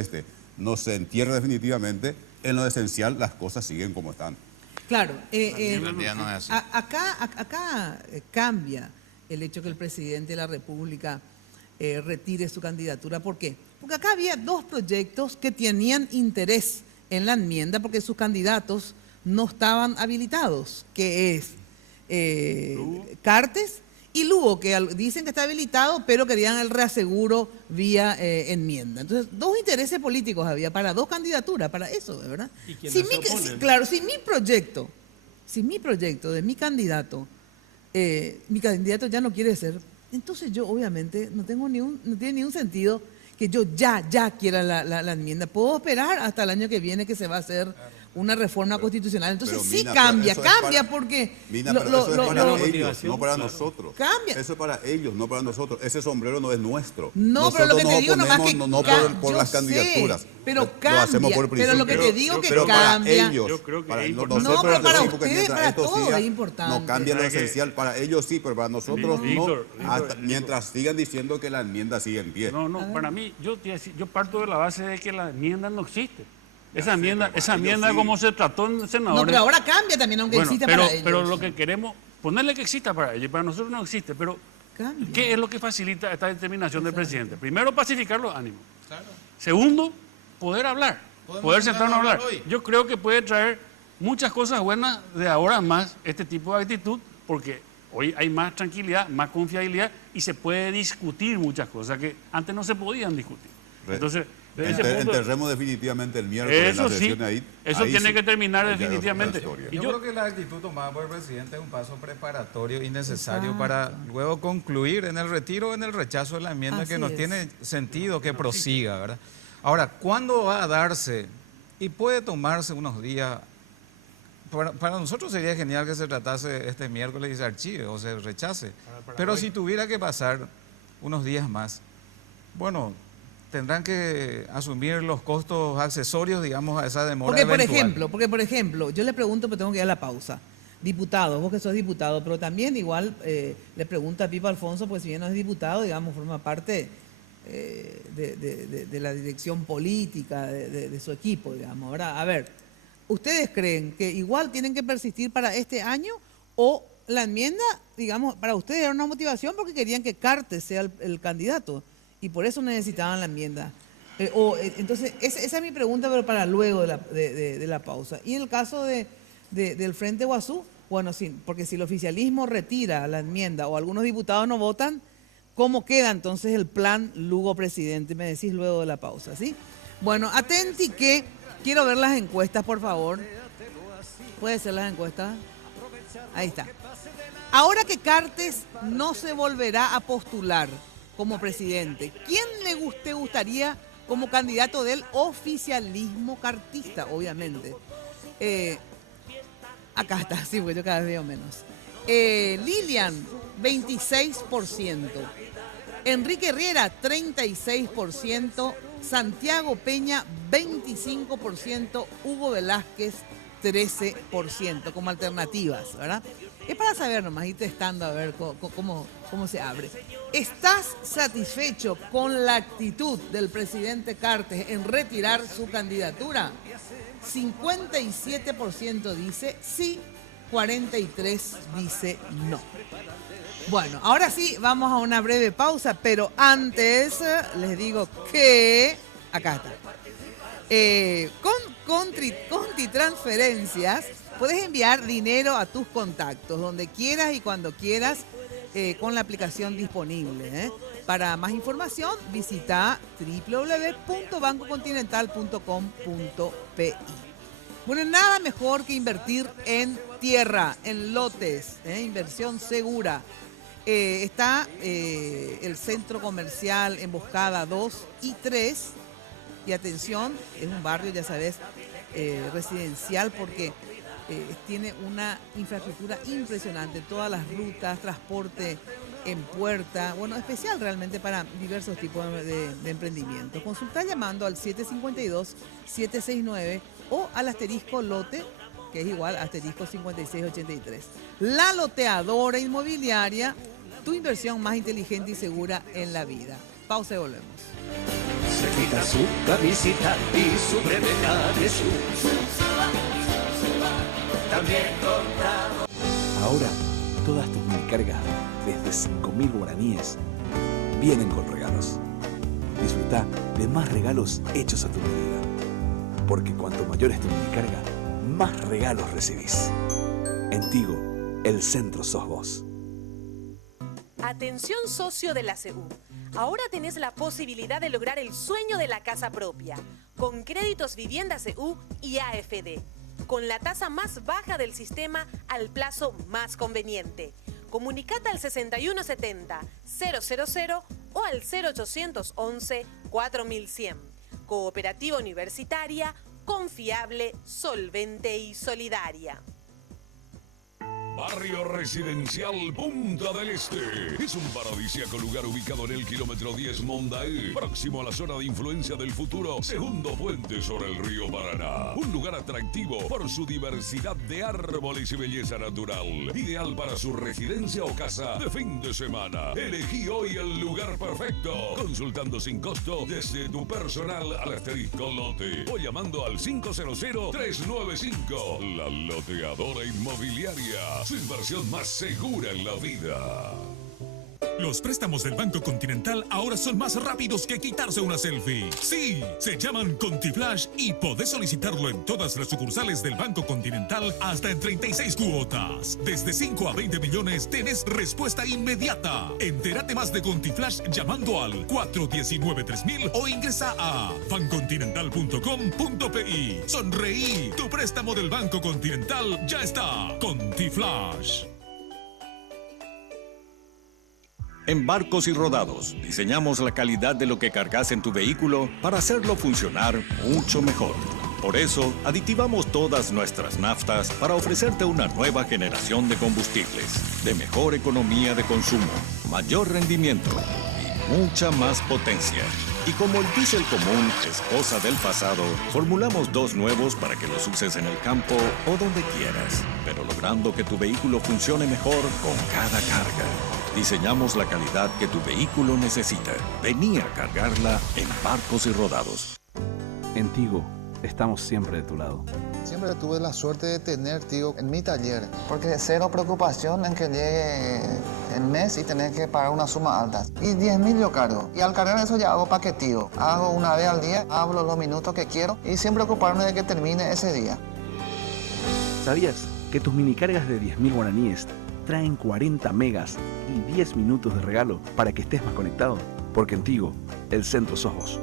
no se entierre definitivamente, en lo esencial las cosas siguen como están. Claro, En realidad no es así. acá cambia el hecho que el presidente de la República retire su candidatura. ¿Por qué? Porque acá había dos proyectos que tenían interés en la enmienda porque sus candidatos no estaban habilitados, que es Cartes y Lugo, que dicen que está habilitado, pero querían el reaseguro vía enmienda. Entonces, dos intereses políticos había para dos candidaturas, para eso, ¿verdad? ¿Y quiénes se oponen? Claro, si mi proyecto de mi candidato ya no quiere ser, entonces yo obviamente no tiene ni un sentido que yo ya quiera la enmienda. Puedo esperar hasta el año que viene que se va a hacer una reforma constitucional. Entonces Pero, sí Mina, cambia pero eso es porque... Mina, pero eso es para ellos, no para claro. nosotros. Cambia. Eso es para ellos, no para nosotros. Ese sombrero no es nuestro. No, pero lo que Nosotros te digo nos nomás que oponemos no por yo las sé, candidaturas. pero Lo cambia, hacemos por pero lo que principio. te digo que Pero cambia. para ellos, Yo creo que para es nosotros importante. No, pero para decimos que ustedes, mientras para esto todos siga, es importante. no cambia lo ¿Sabe qué? esencial. Para ellos sí, pero para nosotros Víctor, no. Hasta mientras sigan diciendo que la enmienda sigue en pie. No, para mí, yo parto de la base de que la enmienda no existe. Esa enmienda ellos sí. como se trató en senadores. No, pero ahora cambia también, aunque Bueno, exista pero, para ellos. pero lo que queremos, ponerle que exista para ellos, para nosotros no existe, pero Cambia. ¿qué es lo que facilita esta determinación del presidente? Primero, pacificar los ánimos. Segundo, poder hablar, poder sentarnos a hablar. hoy. Yo creo que puede traer muchas cosas buenas de ahora en más este tipo de actitud, porque hoy hay más tranquilidad, más confiabilidad y se puede discutir muchas cosas que antes no se podían discutir. Entonces, desde ese punto, Enterremos definitivamente el miércoles eso la sí, sesión ahí. eso ahí tiene sí. que terminar Ya es otra definitivamente. historia. Y Yo yo, creo que la actitud tomada por el presidente es un paso preparatorio y necesario para luego concluir en el retiro o en el rechazo de la enmienda Así que no es. tiene sentido que prosiga, ¿verdad? Ahora, ¿cuándo va a darse? Y puede tomarse unos días. Para nosotros sería genial que se tratase este miércoles y se archive o se rechace. Pero si tuviera que pasar unos días más, bueno, tendrán que asumir los costos accesorios, digamos, a esa demora Porque eventual. por ejemplo, yo le pregunto, pero tengo que ir a la pausa. Diputado, vos que sos diputado, pero también igual le pregunto a Pipo Alfonso, pues si bien no es diputado, digamos, forma parte de la dirección política de su equipo, digamos. Ahora, a ver, ¿ustedes creen que igual tienen que persistir para este año o la enmienda, digamos, para ustedes era una motivación porque querían que Cartes sea el candidato y por eso necesitaban la enmienda? Entonces, esa es mi pregunta, pero para luego de la pausa. Y en el caso del Frente Guazú, bueno, sí, porque si el oficialismo retira la enmienda o algunos diputados no votan, ¿cómo queda entonces el plan Lugo presidente? Me decís luego de la pausa, ¿sí? Bueno, atenti que quiero ver las encuestas, por favor. ¿Puede ser las encuestas? Ahí está. Ahora que Cartes no se volverá a postular como presidente, ¿quién te gustaría como candidato del oficialismo cartista, obviamente? Acá está, sí, porque yo cada vez veo menos. Lilian, 26%. Enrique Herrera, 36%. Santiago Peña, 25%. Hugo Velázquez, 13%, como alternativas, ¿verdad? Es para saber nomás, ir testando a ver cómo se abre. ¿Estás satisfecho con la actitud del presidente Cartes en retirar su candidatura? 57% dice sí, 43% dice no. Bueno, ahora sí, vamos a una breve pausa, pero antes les digo que... Acá está. Con Transferencias puedes enviar dinero a tus contactos, donde quieras y cuando quieras, con la aplicación disponible. Para más información, visita www.bancocontinental.com.pi. Bueno, nada mejor que invertir en tierra, en lotes, inversión segura. Está el centro comercial Emboscada 2 y 3. Y atención, es un barrio, ya sabes, residencial porque tiene una infraestructura impresionante. Todas las rutas, transporte en puerta, bueno, especial realmente para diversos tipos de emprendimientos. Consulta llamando al 752-769 o al asterisco lote, que es igual asterisco 5683. La Loteadora Inmobiliaria, tu inversión más inteligente y segura en la vida. Pausa y volvemos. Se quita su camisita y su remera de su también comprado. Ahora, todas tus minicargas, desde 5.000 guaraníes, vienen con regalos. Disfruta de más regalos hechos a tu medida. Porque cuanto mayor es tu minicarga, más regalos recibís. En Tigo, el centro sos vos. Atención socio de la SEGU. Ahora tenés la posibilidad de lograr el sueño de la casa propia, con créditos Vivienda SEGU y AFD, con la tasa más baja del sistema al plazo más conveniente. Comunicate al 6170-000 o al 0811-4100. Cooperativa Universitaria, confiable, solvente y solidaria. Barrio Residencial Punta del Este. Es un paradisíaco lugar ubicado en el kilómetro 10 Mondaí, próximo a la zona de influencia del futuro segundo puente sobre el río Paraná. Un lugar atractivo por su diversidad de árboles y belleza natural. Ideal para su residencia o casa de fin de semana. Elegí hoy el lugar perfecto. Consultando sin costo desde tu personal al asterisco lote o llamando al 500-395. La Loteadora Inmobiliaria. Su inversión más segura en la vida. Los préstamos del Banco Continental ahora son más rápidos que quitarse una selfie. Sí, se llaman ContiFlash y podés solicitarlo en todas las sucursales del Banco Continental hasta en 36 cuotas. Desde 5 a 20 millones tenés respuesta inmediata. Entérate más de ContiFlash llamando al 419-3000 o ingresa a bancontinental.com.pi. Sonreí, tu préstamo del Banco Continental ya está. ContiFlash. En Barcos y Rodados, diseñamos la calidad de lo que cargas en tu vehículo para hacerlo funcionar mucho mejor. Por eso, aditivamos todas nuestras naftas para ofrecerte una nueva generación de combustibles, de mejor economía de consumo, mayor rendimiento y mucha más potencia. Y como el diésel común es cosa del pasado, formulamos dos nuevos para que los uses en el campo o donde quieras, pero logrando que tu vehículo funcione mejor con cada carga. Diseñamos la calidad que tu vehículo necesita. Vení a cargarla en Barcos y Rodados. En Tigo, estamos siempre de tu lado. Siempre tuve la suerte de tener Tigo en mi taller, porque cero preocupación en que llegue el mes y tener que pagar una suma alta. Y 10.000 yo cargo. Y al cargar eso ya hago paqueteo. Hago una vez al día, hablo los minutos que quiero y sin preocuparme de que termine ese día. ¿Sabías que tus minicargas de 10.000 guaraníes traen 40 megas y 10 minutos de regalo para que estés más conectado? Porque en Tigo, el centro sos vos.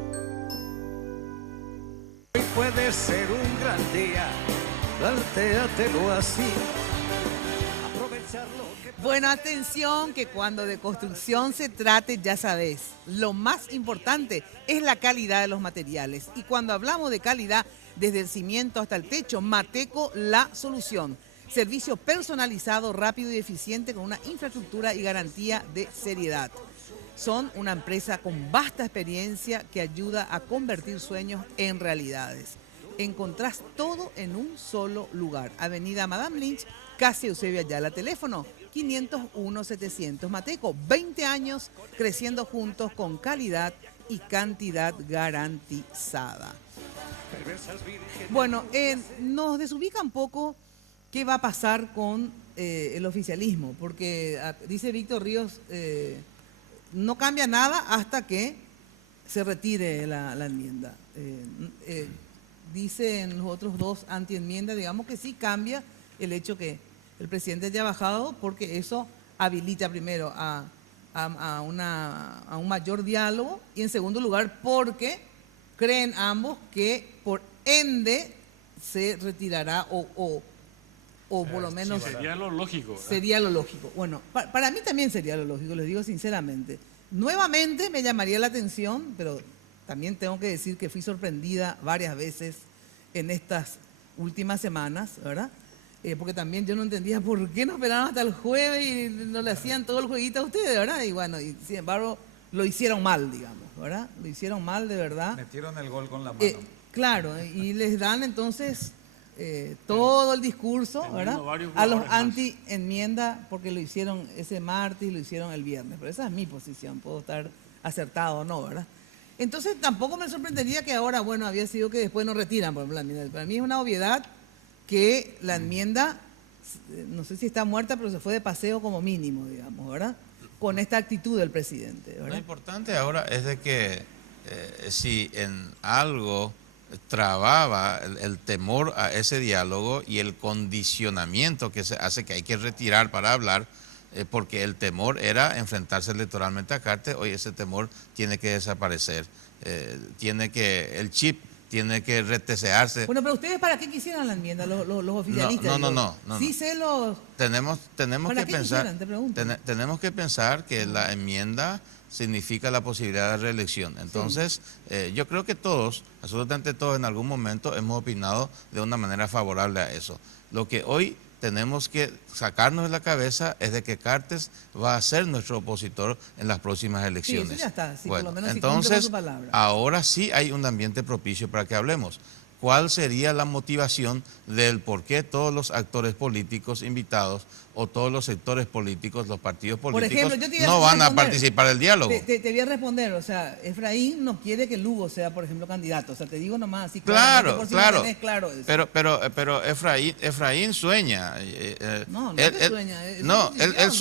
Hoy puede ser un gran día, plantéatelo así. Bueno, atención, que cuando de construcción se trate, ya sabes, lo más importante es la calidad de los materiales. Y cuando hablamos de calidad, desde el cimiento hasta el techo, Mateco, la solución. Servicio personalizado, rápido y eficiente con una infraestructura y garantía de seriedad. Son una empresa con vasta experiencia que ayuda a convertir sueños en realidades. Encontrás todo en un solo lugar. Avenida Madame Lynch, casi Eusebio Ayala. Teléfono 501-700. Mateco, 20 años creciendo juntos con calidad y cantidad garantizada. Bueno, nos desubica un poco qué va a pasar con el oficialismo, porque dice Víctor Ríos, no cambia nada hasta que se retire la enmienda. Dicen los otros dos antienmiendas, digamos que sí cambia el hecho que el presidente haya bajado, porque eso habilita primero a un mayor diálogo y en segundo lugar porque creen ambos que por ende se retirará o por lo menos... Sería lo lógico. Sería lo lógico. Bueno, para mí también sería lo lógico, les digo sinceramente. Nuevamente me llamaría la atención, pero también tengo que decir que fui sorprendida varias veces en estas últimas semanas, ¿verdad? Porque también yo no entendía por qué no esperaron hasta el jueves y no le hacían todo el jueguito a ustedes, ¿verdad? Y bueno, y sin embargo lo hicieron mal, digamos, ¿verdad? Lo hicieron mal de verdad. Metieron el gol con la mano. Claro, y les dan entonces todo el discurso, ¿verdad? A los anti-enmienda, porque lo hicieron ese martes y lo hicieron el viernes. Pero esa es mi posición, puedo estar acertado o no, ¿verdad? Entonces tampoco me sorprendería que ahora, bueno, había sido que después no retiran, por ejemplo, la enmienda. Para mí es una obviedad que la enmienda, no sé si está muerta, pero se fue de paseo como mínimo, digamos, ¿verdad? Con esta actitud del presidente, ¿verdad? Lo importante ahora es de que si en algo trababa el temor a ese diálogo y el condicionamiento que se hace que hay que retirar para hablar, porque el temor era enfrentarse electoralmente a Cartes, hoy ese temor tiene que desaparecer, el chip tiene que retesearse. Bueno, pero ustedes ¿para qué quisieran la enmienda, los oficialistas? No. Sí sé los... Tenemos que pensar, te pregunto. tenemos que pensar que la enmienda significa la posibilidad de reelección. Entonces, yo creo que todos, absolutamente todos en algún momento hemos opinado de una manera favorable a eso. Lo que hoy tenemos que sacarnos de la cabeza es de que Cartes va a ser nuestro opositor en las próximas elecciones. Sí, eso ya está. Sí, bueno, por lo menos entonces, su palabra. ahora sí hay un ambiente propicio para que hablemos. ¿Cuál sería la motivación del por qué todos los actores políticos invitados o todos los sectores políticos, los partidos políticos, no van a participar del diálogo? Te voy a responder, o sea, Efraín no quiere que Lugo sea, por ejemplo, candidato. O sea, te digo nomás así. Claro, claro. Claro eso. Pero Efraín sueña. No él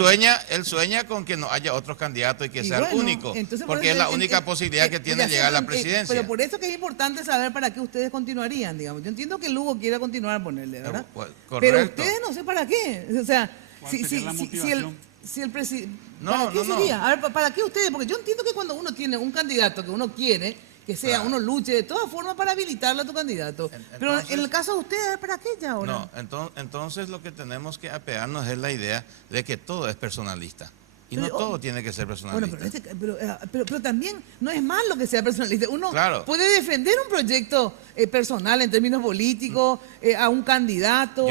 sueña con que no haya otros candidatos y que sea el único, porque es la única posibilidad que tiene de llegar a la presidencia. Pero por eso que es importante saber para qué ustedes continuarían, digamos. Yo entiendo que Lugo quiera continuar a ponerle, ¿verdad? Correcto. Pero ustedes no sé para qué. O sea, si el presidente... ¿Para qué sería? A ver, ¿para qué ustedes? Porque yo entiendo que cuando uno tiene un candidato que uno quiere, que sea, uno luche de todas formas para habilitarle a tu candidato. Pero en el caso de ustedes, ¿para qué ya ahora? No, entonces lo que tenemos que apegarnos es la idea de que todo es personalista. Y no todo tiene que ser personalista. Bueno, pero también no es malo que sea personalista. Uno Claro. puede defender un proyecto personal en términos políticos, a un candidato.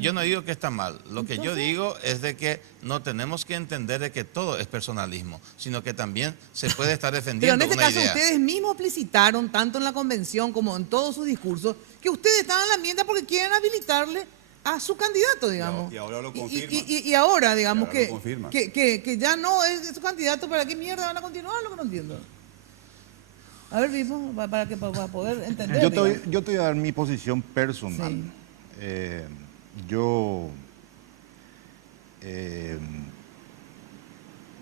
Yo no digo que está mal. Lo que yo digo es de que no tenemos que entender de que todo es personalismo, sino que también se puede estar Pero defendiendo en este una caso idea. ustedes mismos explicitaron, tanto en la convención como en todos sus discursos, que ustedes estaban en la enmienda porque quieren habilitarle a su candidato, digamos. Y ahora lo confirman. Y ahora, digamos, Y ahora lo confirman. que ya no es su candidato, ¿para qué mierda van a continuar? Lo que no entiendo. A ver, Vivo, para poder entender. Yo te voy a dar mi posición personal. Sí. Yo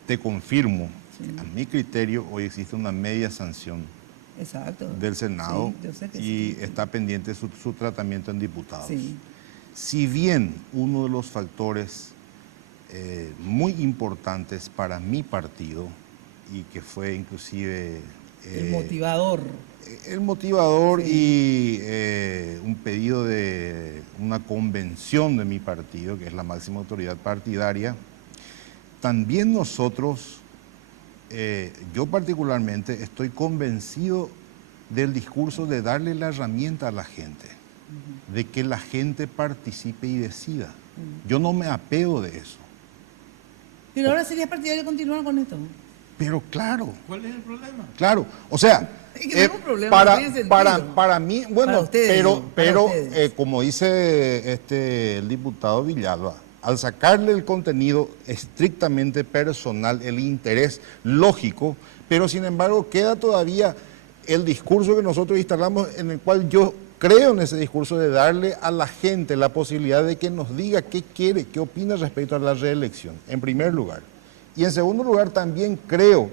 te confirmo, a mi criterio, hoy existe una media sanción Exacto. del Senado Sí, yo sé que y sí. está pendiente su tratamiento en diputados. Sí. Si bien uno de los factores muy importantes para mi partido y que fue inclusive El motivador. el motivador y un pedido de una convención de mi partido, que es la máxima autoridad partidaria, también nosotros, yo particularmente, estoy convencido del discurso de darle la herramienta a la gente, de que la gente participe y decida. Yo no me apego de eso. Pero ahora sería partidario de continuar con esto. Pero claro, ¿Cuál es el problema? claro, o sea, Es que no es un problema, no tiene sentido. para mí, bueno, Para ustedes, pero, digo, para ustedes. como dice el diputado Villalba, al sacarle el contenido estrictamente personal, el interés lógico, pero sin embargo queda todavía el discurso que nosotros instalamos, en el cual yo creo en ese discurso de darle a la gente la posibilidad de que nos diga qué quiere, qué opina respecto a la reelección, en primer lugar. Y en segundo lugar, también creo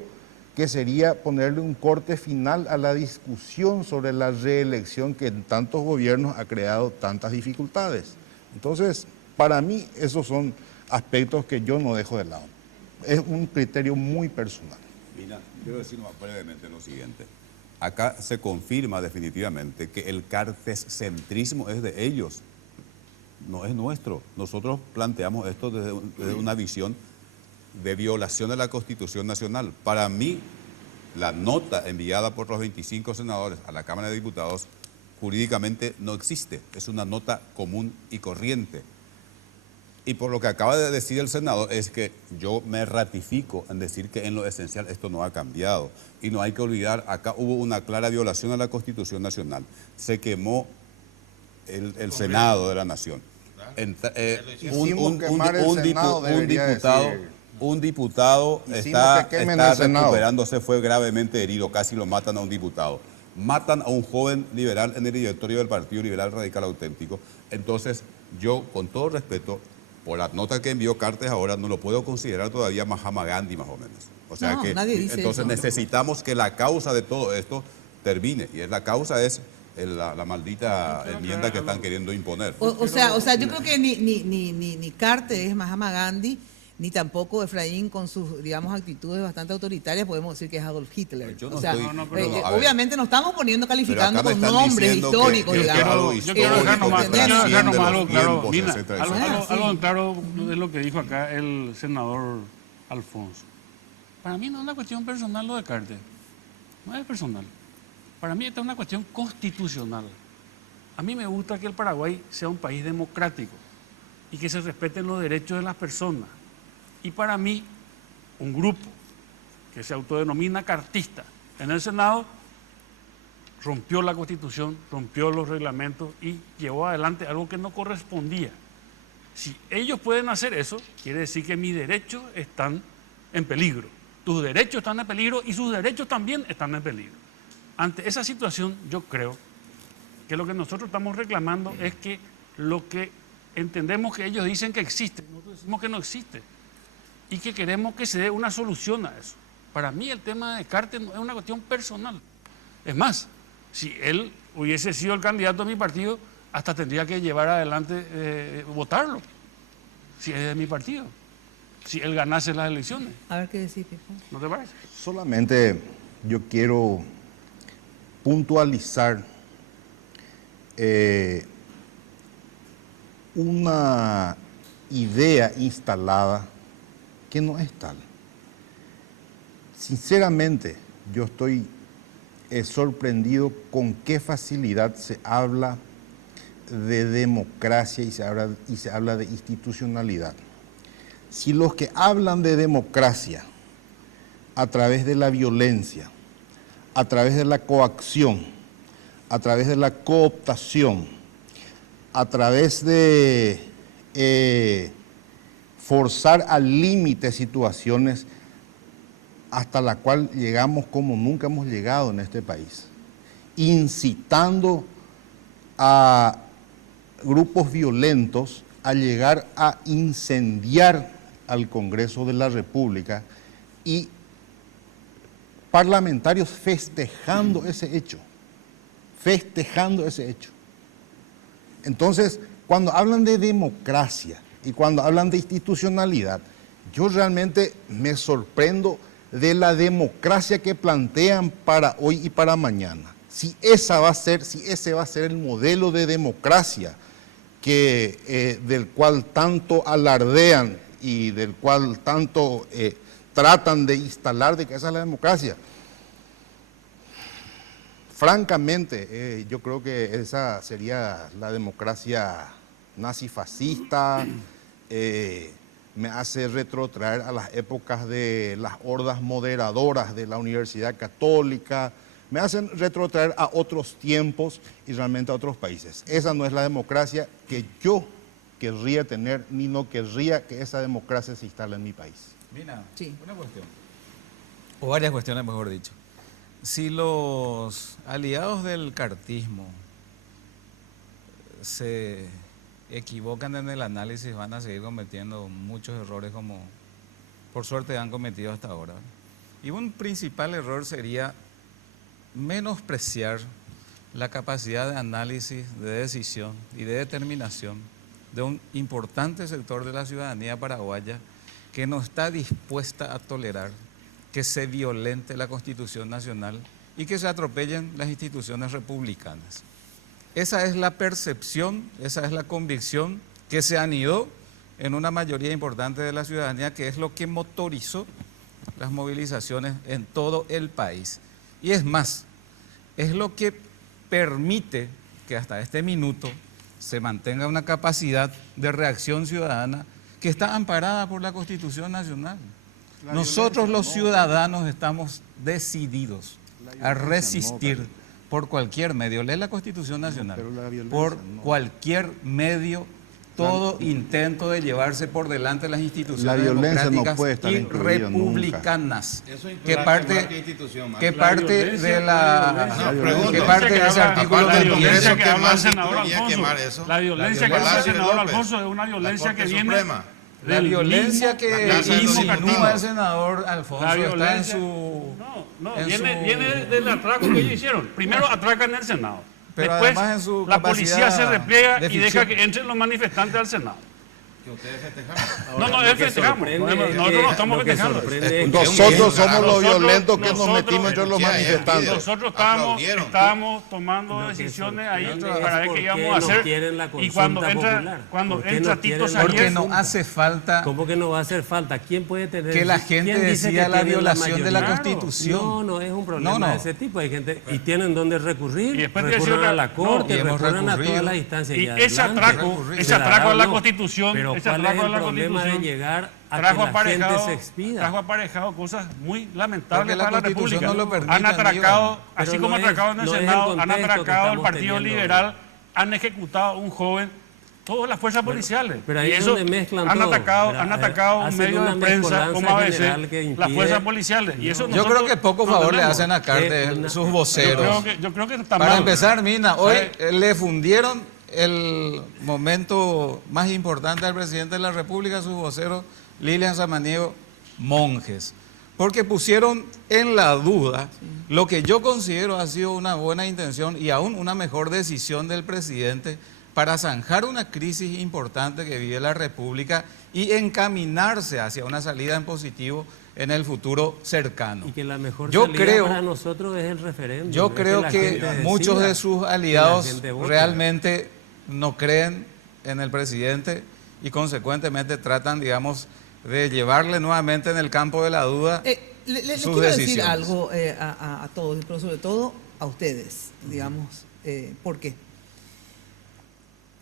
que sería ponerle un corte final a la discusión sobre la reelección que en tantos gobiernos ha creado tantas dificultades. Entonces, para mí, esos son aspectos que yo no dejo de lado. Es un criterio muy personal. Mira, quiero decir más brevemente lo siguiente. Acá se confirma definitivamente que el cartescentrismo es de ellos, no es nuestro. Nosotros planteamos esto desde una visión de violación de la Constitución Nacional. Para mí, la nota enviada por los 25 senadores a la Cámara de Diputados jurídicamente no existe. Es una nota común y corriente. Y por lo que acaba de decir el senador es que yo me ratifico en decir que en lo esencial esto no ha cambiado. Y no hay que olvidar, acá hubo una clara violación a la Constitución Nacional. Se quemó el Senado de la Nación. Un diputado está recuperándose, fue gravemente herido, casi lo matan a un diputado. Matan a un joven liberal en el directorio del Partido Liberal Radical Auténtico. Entonces, yo, con todo respeto, por la nota que envió Cartes ahora, no lo puedo considerar todavía Mahatma Gandhi, más o menos. O sea No, que nadie dice entonces eso. necesitamos que la causa de todo esto termine. Y la causa es la maldita enmienda que están queriendo imponer. O sea, yo creo que ni Cartes es Mahatma Gandhi, ni tampoco Efraín con sus, digamos, actitudes bastante autoritarias podemos decir que es Adolf Hitler. Yo no o sea, estoy- obviamente no estamos poniendo, calificando Pero acá me con están nombres diciendo que- históricos, que es digamos. algo Yo quiero dejar nomás trasciende algo los claro. tiempos, Mira, etcétera, algo etcétera. en claro de lo que dijo acá el senador Alfonso. Para mí no es una cuestión personal lo de Cartes. No es personal. Para mí esta es una cuestión constitucional. A mí me gusta que el Paraguay sea un país democrático y que se respeten los derechos de las personas. Y para mí, un grupo que se autodenomina cartista en el Senado rompió la Constitución, rompió los reglamentos y llevó adelante algo que no correspondía. Si ellos pueden hacer eso, quiere decir que mis derechos están en peligro. Tus derechos están en peligro y sus derechos también están en peligro. Ante esa situación, yo creo que lo que nosotros estamos reclamando es que lo que entendemos que ellos dicen que existe, nosotros decimos que no existe y que queremos que se dé una solución a eso. Para mí el tema de Cartes no es una cuestión personal. Es más, si él hubiese sido el candidato de mi partido, hasta tendría que llevar adelante, votarlo, si es de mi partido, si él ganase las elecciones. A ver qué decís, Pipo. ¿No te parece? Solamente yo quiero puntualizar una idea instalada que no es tal. Sinceramente, yo estoy sorprendido con qué facilidad se habla de democracia y se habla de institucionalidad. Si los que hablan de democracia a través de la violencia, a través de la coacción, a través de la cooptación, a través de forzar al límite situaciones hasta la cual llegamos como nunca hemos llegado en este país, incitando a grupos violentos a llegar a incendiar al Congreso de la República y parlamentarios festejando ese hecho. Entonces, cuando hablan de democracia y cuando hablan de institucionalidad, yo realmente me sorprendo de la democracia que plantean para hoy y para mañana. Si ese va a ser el modelo de democracia del cual tanto alardean y del cual tanto tratan de instalar de que esa es la democracia. Francamente, yo creo que esa sería la democracia nazifascista, me hace retrotraer a las épocas de las hordas moderadoras de la Universidad Católica, me hacen retrotraer a otros tiempos y realmente a otros países. Esa no es la democracia que yo querría tener, ni no querría que esa democracia se instale en mi país. Mina, una cuestión, o varias cuestiones mejor dicho. Si los aliados del cartismo se equivocan en el análisis, van a seguir cometiendo muchos errores como por suerte han cometido hasta ahora. Y un principal error sería menospreciar la capacidad de análisis, de decisión y de determinación de un importante sector de la ciudadanía paraguaya que no está dispuesta a tolerar que se violente la Constitución Nacional y que se atropellen las instituciones republicanas. Esa es la percepción, esa es la convicción que se anidó en una mayoría importante de la ciudadanía, que es lo que motorizó las movilizaciones en todo el país. Y es más, es lo que permite que hasta este minuto se mantenga una capacidad de reacción ciudadana que está amparada por la Constitución Nacional. Nosotros los ciudadanos estamos decididos a resistir por cualquier medio, lee la Constitución Nacional, por cualquier medio, todo intento de llevarse por delante las instituciones democráticas y republicanas, que parte de ese artículo del Congreso que habla el senador Alfonso. La violencia que habla el senador Alfonso es una violencia que viene... La violencia que insinúa el senador Alfonso está en su... Viene del atraco que ellos hicieron. Primero atracan el Senado. Pero después en su la policía se repliega y deja ficción. que entren los manifestantes al Senado. ¿Que ustedes festejaron? No, es festejamos. Nosotros no estamos festejando. Nosotros somos los violentos que nos metimos entre los manifestantes. Nosotros estábamos tomando decisiones ahí para ver qué íbamos a hacer. Y cuando entra Tito Sáñez... Porque no hace falta... ¿Cómo que no va a hacer falta? ¿Quién puede tener... Que la gente decida la violación de la Constitución. No es un problema de ese tipo. Hay gente y tienen donde recurrir, recurren a la Corte, recurren a todas las instancias. Y ese atraco a la Constitución... Pero ¿cuál es el problema de llegar a que la gente se expida? Trajo aparejado cosas muy lamentables para la República. No lo permite, han atracado, así pero como atracaron en el Senado, han atracado el Partido Liberal, han ejecutado a un joven, todas las fuerzas policiales. Pero ahí y es eso donde mezclan han todo. atacado un medio de prensa como ABC, las fuerzas policiales. Y eso yo creo que poco favor le hacen a Cartes sus voceros. Yo creo que está Para mal. empezar, Mina, hoy le fundieron el momento más importante al presidente de la República, sus voceros, Lilian Samaniego, monjes, porque pusieron en la duda lo que yo considero ha sido una buena intención y aún una mejor decisión del presidente para zanjar una crisis importante que vive la República y encaminarse hacia una salida en positivo en el futuro cercano. Y que la mejor salida para nosotros es el referéndum. Yo creo que muchos de sus aliados realmente no creen en el presidente y consecuentemente tratan, digamos, de llevarle nuevamente en el campo de la duda Les sus quiero decir decisiones. algo a todos, pero sobre todo a ustedes, digamos. ¿Por qué?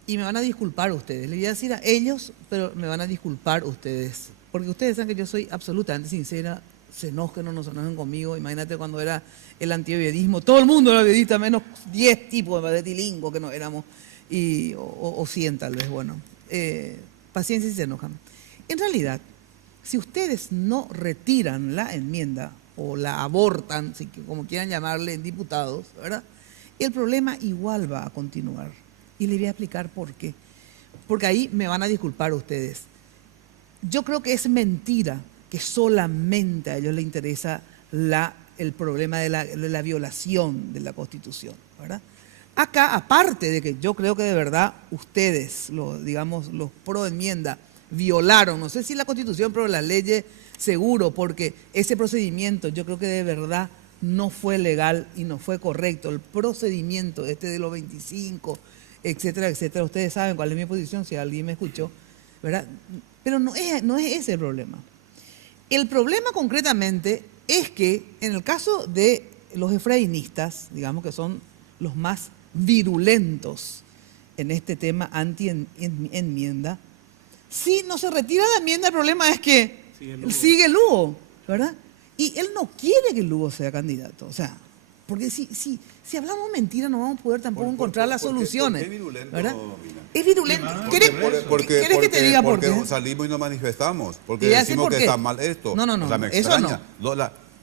Y me van a disculpar ustedes. Les voy a decir a ellos, pero me van a disculpar ustedes. Porque ustedes saben que yo soy absolutamente sincera. Se enojen o no se enojen conmigo. Imagínate cuando era el antioviedismo. Todo el mundo era viedista, menos 10 tipos de tilingos que no éramos. O 100 tal vez, bueno. Paciencia si se enojan. En realidad, si ustedes no retiran la enmienda o la abortan, como quieran llamarle, en diputados, ¿verdad? El problema igual va a continuar. Y les voy a explicar por qué. Porque ahí me van a disculpar ustedes. Yo creo que es mentira que solamente a ellos les interesa el problema de la violación de la Constitución, ¿verdad? Acá, aparte de que yo creo que de verdad ustedes, los pro enmienda, violaron, no sé si la Constitución, pero las leyes seguro, porque ese procedimiento yo creo que de verdad no fue legal y no fue correcto. El procedimiento de los 25, etcétera, etcétera. Ustedes saben cuál es mi posición, si alguien me escuchó, ¿verdad? Pero no es ese el problema. El problema concretamente es que en el caso de los efrainistas, digamos que son los más virulentos en este tema anti-enmienda, si no se retira la enmienda, el problema es que sigue Lugo, ¿verdad? Y él no quiere que Lugo sea candidato, o sea, porque si hablamos mentira no vamos a poder tampoco encontrar las soluciones. ¿Por qué virulento, ¿verdad? Mina? Es virulento. ¿Querés que te diga por qué? Porque salimos y nos manifestamos, porque Te voy a decir decimos por que qué. está mal esto. No, O sea, me eso extraña.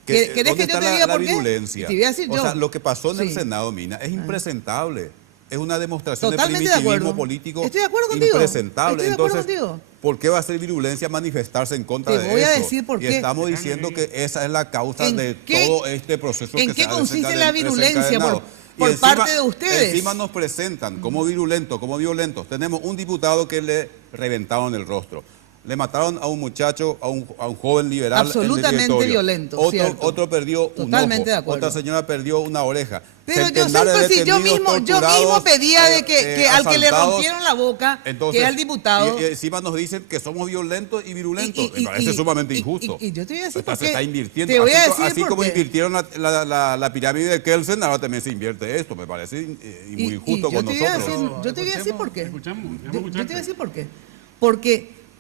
¿Querés que ¿Dónde yo está te diga la por qué? virulencia? Te voy a decir O yo. sea, lo que pasó en el Sí. Senado, Mina, es impresentable. Es una demostración Totalmente de de primitivismo acuerdo. político Estoy de acuerdo contigo. impresentable. Estoy de acuerdo Entonces, contigo. ¿por qué va a ser virulencia manifestarse en contra Te de eso? voy a decir por y qué. estamos diciendo que esa es la causa ¿En de qué- todo este proceso en que qué se ha consiste la virulencia desencadenado. por Y encima- parte de ustedes? Encima nos presentan como virulentos, como violentos. Tenemos un diputado que le reventaron el rostro. Le mataron a un muchacho, a un joven liberal. Absolutamente en el directorio. violento, cierto. Otro perdió Totalmente un de ojo. acuerdo. Otra señora perdió una oreja. Pero Centenares de yo detenidos mismo torturados, pedía de que al que le asaltados. rompieron la boca, Entonces, que es al diputado. Y encima nos dicen que somos violentos y virulentos. Me parece sumamente injusto. Y yo te voy a decir por Se qué. está invirtiendo. Te voy a así decir así por como qué. invirtieron la pirámide de Kelsen, ahora también se invierte esto. Me parece muy injusto yo con te voy a nosotros. decir- yo te voy a decir por qué. Escuchamos, Yo te voy a decir por qué.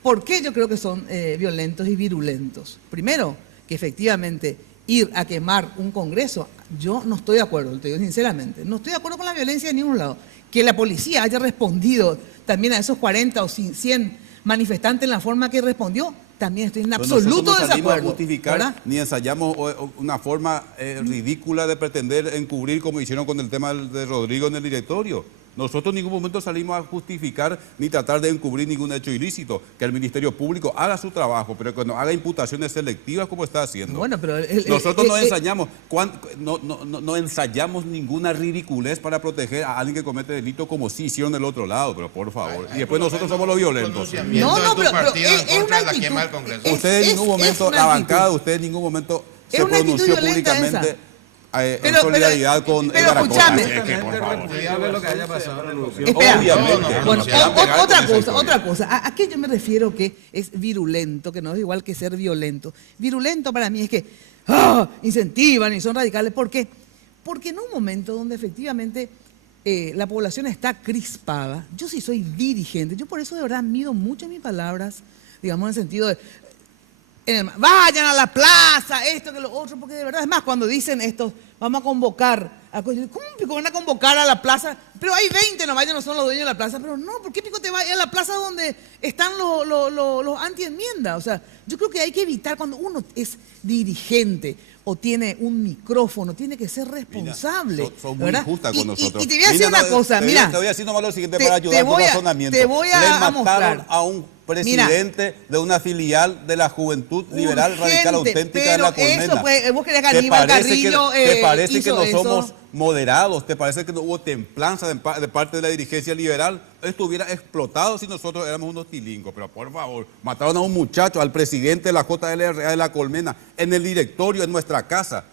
¿Por qué yo creo que son violentos y virulentos? Primero, que efectivamente ir a quemar un congreso, yo no estoy de acuerdo, te digo sinceramente, no estoy de acuerdo con la violencia de ningún lado. Que la policía haya respondido también a esos 40 o 100 manifestantes en la forma que respondió, también estoy en Pero absoluto nosotros no salimos desacuerdo. a justificar ¿verdad? ni ensayamos una forma ridícula de pretender encubrir como hicieron con el tema de Rodrigo en el directorio. Nosotros en ningún momento salimos a justificar ni tratar de encubrir ningún hecho ilícito. Que el Ministerio Público haga su trabajo, pero que no haga imputaciones selectivas como está haciendo. Bueno, pero Nosotros no ensayamos, no ensayamos ninguna ridiculez para proteger a alguien que comete delito como sí hicieron del otro lado, pero por favor. Y después nosotros somos los violentos. pero en contra de la quema del Congreso. Ustedes en ningún momento, una la actitud. bancada de ustedes en ningún momento Es se una actitud pronunció violenta públicamente esa. en solidaridad con pero Edgar Acosta. escúchame. Así es que, por favor. lo que haya pasado. Espera, Obviamente. bueno, Se van a pegar con esa otra historia. cosa. ¿A qué yo me refiero que es virulento, que no es igual que ser violento? Virulento para mí es que incentivan y son radicales. ¿Por qué? Porque en un momento donde efectivamente la población está crispada, yo sí soy dirigente, yo por eso de verdad mido mucho mis palabras, digamos en el sentido de vayan a la plaza, esto que lo otro, porque de verdad, es más, cuando dicen esto, vamos a convocar, ¿cómo pico van a convocar a la plaza? Pero hay 20 nomás, ya no son los dueños de la plaza, pero no, ¿por qué pico te va a ir a la plaza donde están los anti-enmienda? O sea, yo creo que hay que evitar, cuando uno es dirigente o tiene un micrófono, tiene que ser responsable. Mira, son muy ¿verdad? injustas con nosotros. Y te voy a decir una cosa, mira. Te voy a decir nomás lo siguiente te- para te ayudar con voy a- razonamiento. te voy a Le mataron mostrar. a un presidente de una filial de la Juventud Liberal Urgente, Radical Auténtica de pero la Colmena. eso fue, vos querés que ¿Te Aníbal parece Carrillo ¿Te parece que hizo no eso? somos moderados? ¿Te parece que no hubo templanza de parte de la dirigencia liberal? Esto hubiera explotado si nosotros éramos unos tilingos. Pero por favor, mataron a un muchacho, al presidente de la JLRA de la Colmena, en el directorio, en nuestra casa.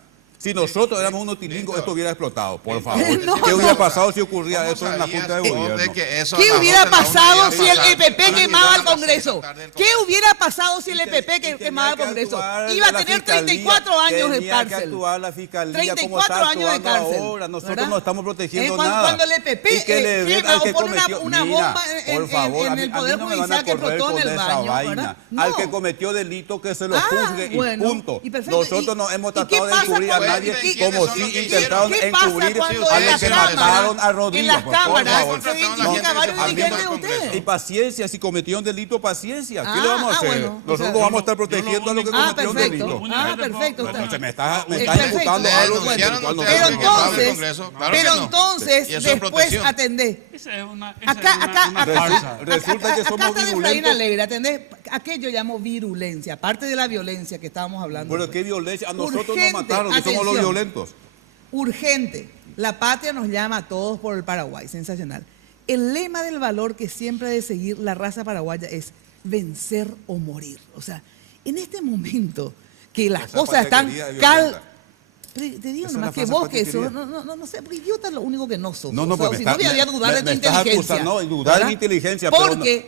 Si nosotros éramos unos tilingos, esto hubiera explotado, por favor. ¿Qué hubiera pasado si ocurría eso en la Junta de Gobierno? ¿Qué hubiera pasado si el EPP quemaba el Congreso? ¿Qué hubiera pasado si el EPP quemaba el Congreso? Iba a tener 34 años de cárcel. Tenía que actuar la Fiscalía 34 como está años de actuando cárcel. ahora. Nosotros no estamos protegiendo Cuando, nada. cuando el EPP quema o pone una bomba en el Poder Judicial que explotó en el baño, ¿verdad? Al que cometió delito que se lo juzgue y punto. Nosotros no hemos tratado de encubrir a nadie como si intentaron encubrir a los que mataron a Rodrigo. En las cámaras se identifica varios dirigentes de ustedes. Y paciencia, si cometieron delito, paciencia. ¿Qué le vamos a hacer? Nosotros vamos a estar protegiendo a los que cometieron delito. Perfecto. Me estás imputando algo. Pero entonces, después atendé. Acá resulta que somos está virulentos. Alegre, ¿atendés? ¿A qué yo llamo virulencia? Aparte de la violencia que estábamos hablando. Bueno, ¿qué violencia? A nosotros Urgente, nos mataron, que somos los violentos. Urgente. La patria nos llama a todos por el Paraguay. Sensacional. El lema del valor que siempre ha de seguir la raza paraguaya es vencer o morir. O sea, en este momento que las cosas están Pero te digo nomás que vos que sos, no sé, porque idiota es lo único que no sos. No, pues si no voy a dudar de tu inteligencia. No, dudar de mi inteligencia,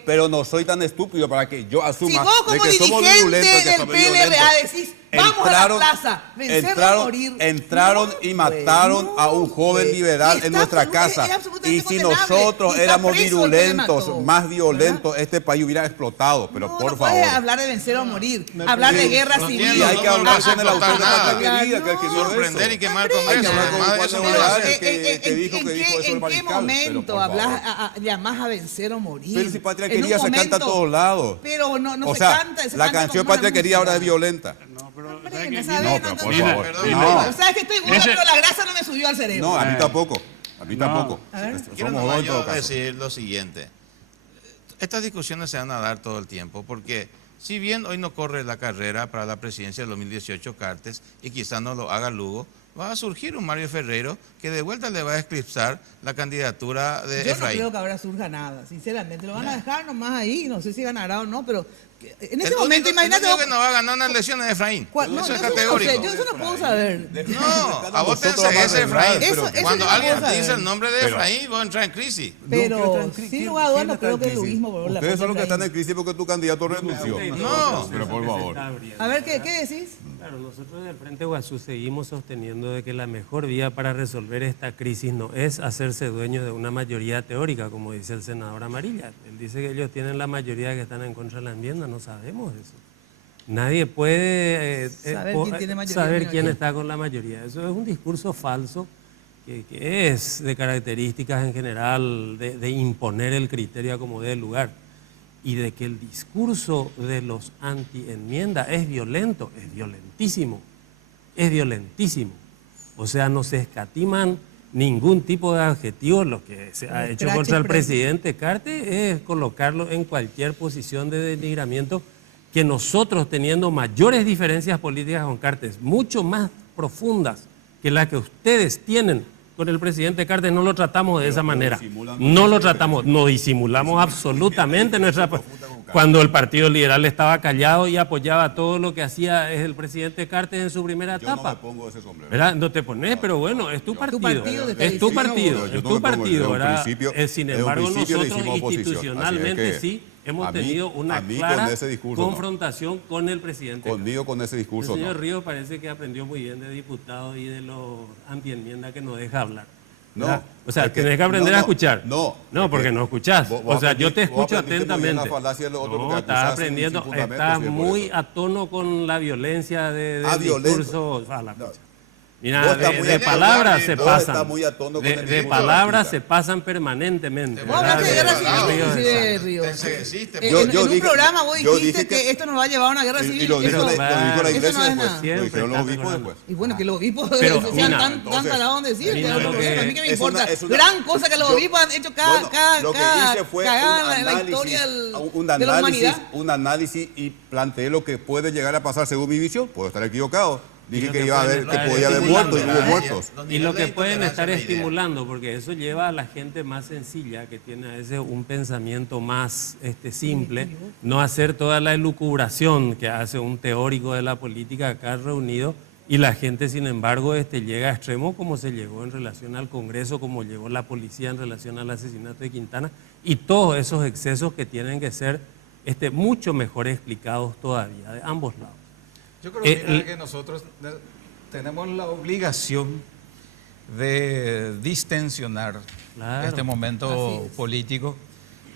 pero no soy tan estúpido para que yo asuma si vos como de que somos violentos, que somos violentos. decís, vamos a la plaza, vencer o morir. Entraron y mataron a un joven liberal en nuestra casa. Y si nosotros éramos virulentos, más violentos, este país hubiera explotado. Pero por favor. No puedes hablar de vencer o morir, hablar de guerra civil. Y hay que hablar con el autor de Patria Querida, que escribió sorprender y quemar el Congreso. ¿En qué momento llamás a vencer o morir? Pero si Patria Querida se canta a todos lados. Pero no se canta. La canción Patria Querida ahora es violenta. No, pero por favor. Sabes que estoy gorda, pero la grasa no me subió al cerebro. No, a mí tampoco. A mí tampoco. Quiero decir lo siguiente. Estas discusiones se van a dar todo el tiempo porque si bien hoy no corre la carrera para la presidencia del 2018 Cartes y quizás no lo haga Lugo, va a surgir un Mario Ferrero que de vuelta le va a eclipsar la candidatura de Efraín. Yo no creo que ahora surja nada, sinceramente. Lo van a dejar nomás ahí, no sé si ganará o no, pero en este momento, imagínate. Yo que no va a ganar unas elecciones de Efraín. Eso es categórico. Yo eso no puedo saber. No, a vos te ese Efraín. Cuando alguien te dice el nombre de Pero, Efraín, vos entras en crisis. Pero sin lugar a dudas no creo que el luismo... Ustedes son los que están en crisis porque tu candidato renunció. No. Pero por favor. A ver, ¿qué decís? Claro, nosotros del Frente Guazú seguimos sosteniendo de que la mejor vía para resolver esta crisis no es hacerse dueño de una mayoría teórica, como dice el senador Amarilla. Él dice que ellos tienen la mayoría que están en contra de la enmienda, no sabemos eso. Nadie puede saber quién está con la mayoría. Eso es un discurso falso que es de características en general de imponer el criterio a como dé el lugar. Y de que el discurso de los anti-enmienda es violento, es violentísimo, es violentísimo. O sea, no se escatiman ningún tipo de adjetivo. Lo que se ha hecho contra el presidente Cartes es colocarlo en cualquier posición de denigramiento, que nosotros, teniendo mayores diferencias políticas con Cartes, mucho más profundas que las que ustedes tienen con el presidente Cartes, no lo tratamos de esa manera. No lo tratamos, no disimulamos absolutamente nuestra... Cuando el Partido Liberal estaba callado y apoyaba todo lo que hacía el presidente Cartes en su primera etapa. Yo no me pongo ese sombrero. ¿Verdad? No te pones, pero bueno, es tu partido. Es tu partido, es tu partido, ¿verdad? Sin embargo, nosotros institucionalmente sí hemos tenido una clara confrontación con el presidente. Conmigo con ese discurso. El señor Ríos parece que aprendió muy bien de diputado y de los antienmiendas que no deja hablar. No, o sea, tenés que aprender a escuchar. No, porque no escuchás. O sea, yo te escucho atentamente. No, estás aprendiendo, estás muy a tono con la violencia de discurso. Mira, de palabras se pasan. De palabras se pasan permanentemente. Vos hablaste de guerra civil, Ríos. En un programa vos dijiste que esto nos va a llevar a una guerra civil. Y lo dijo la iglesia después. Lo dijeron los obispos después. Y bueno, que los obispos sean tan talados en decir. A mí que me importa. Gran cosa que los obispos han hecho cada lo que hice fue la historia de la humanidad. Un análisis y planteé lo que puede llegar a pasar según mi visión. Puedo estar equivocado. Dije que iba a haber, que podía haber muertos y hubo muertos. Y lo que pueden estar estimulando, porque eso lleva a la gente más sencilla, que tiene a veces un pensamiento más simple, no hacer toda la elucubración que hace un teórico de la política acá reunido, Y la gente, sin embargo, llega a extremo como se llegó en relación al Congreso, como llegó la policía en relación al asesinato de Quintana, y todos esos excesos que tienen que ser mucho mejor explicados todavía, de ambos lados. Yo creo que nosotros tenemos la obligación de distensionar este momento político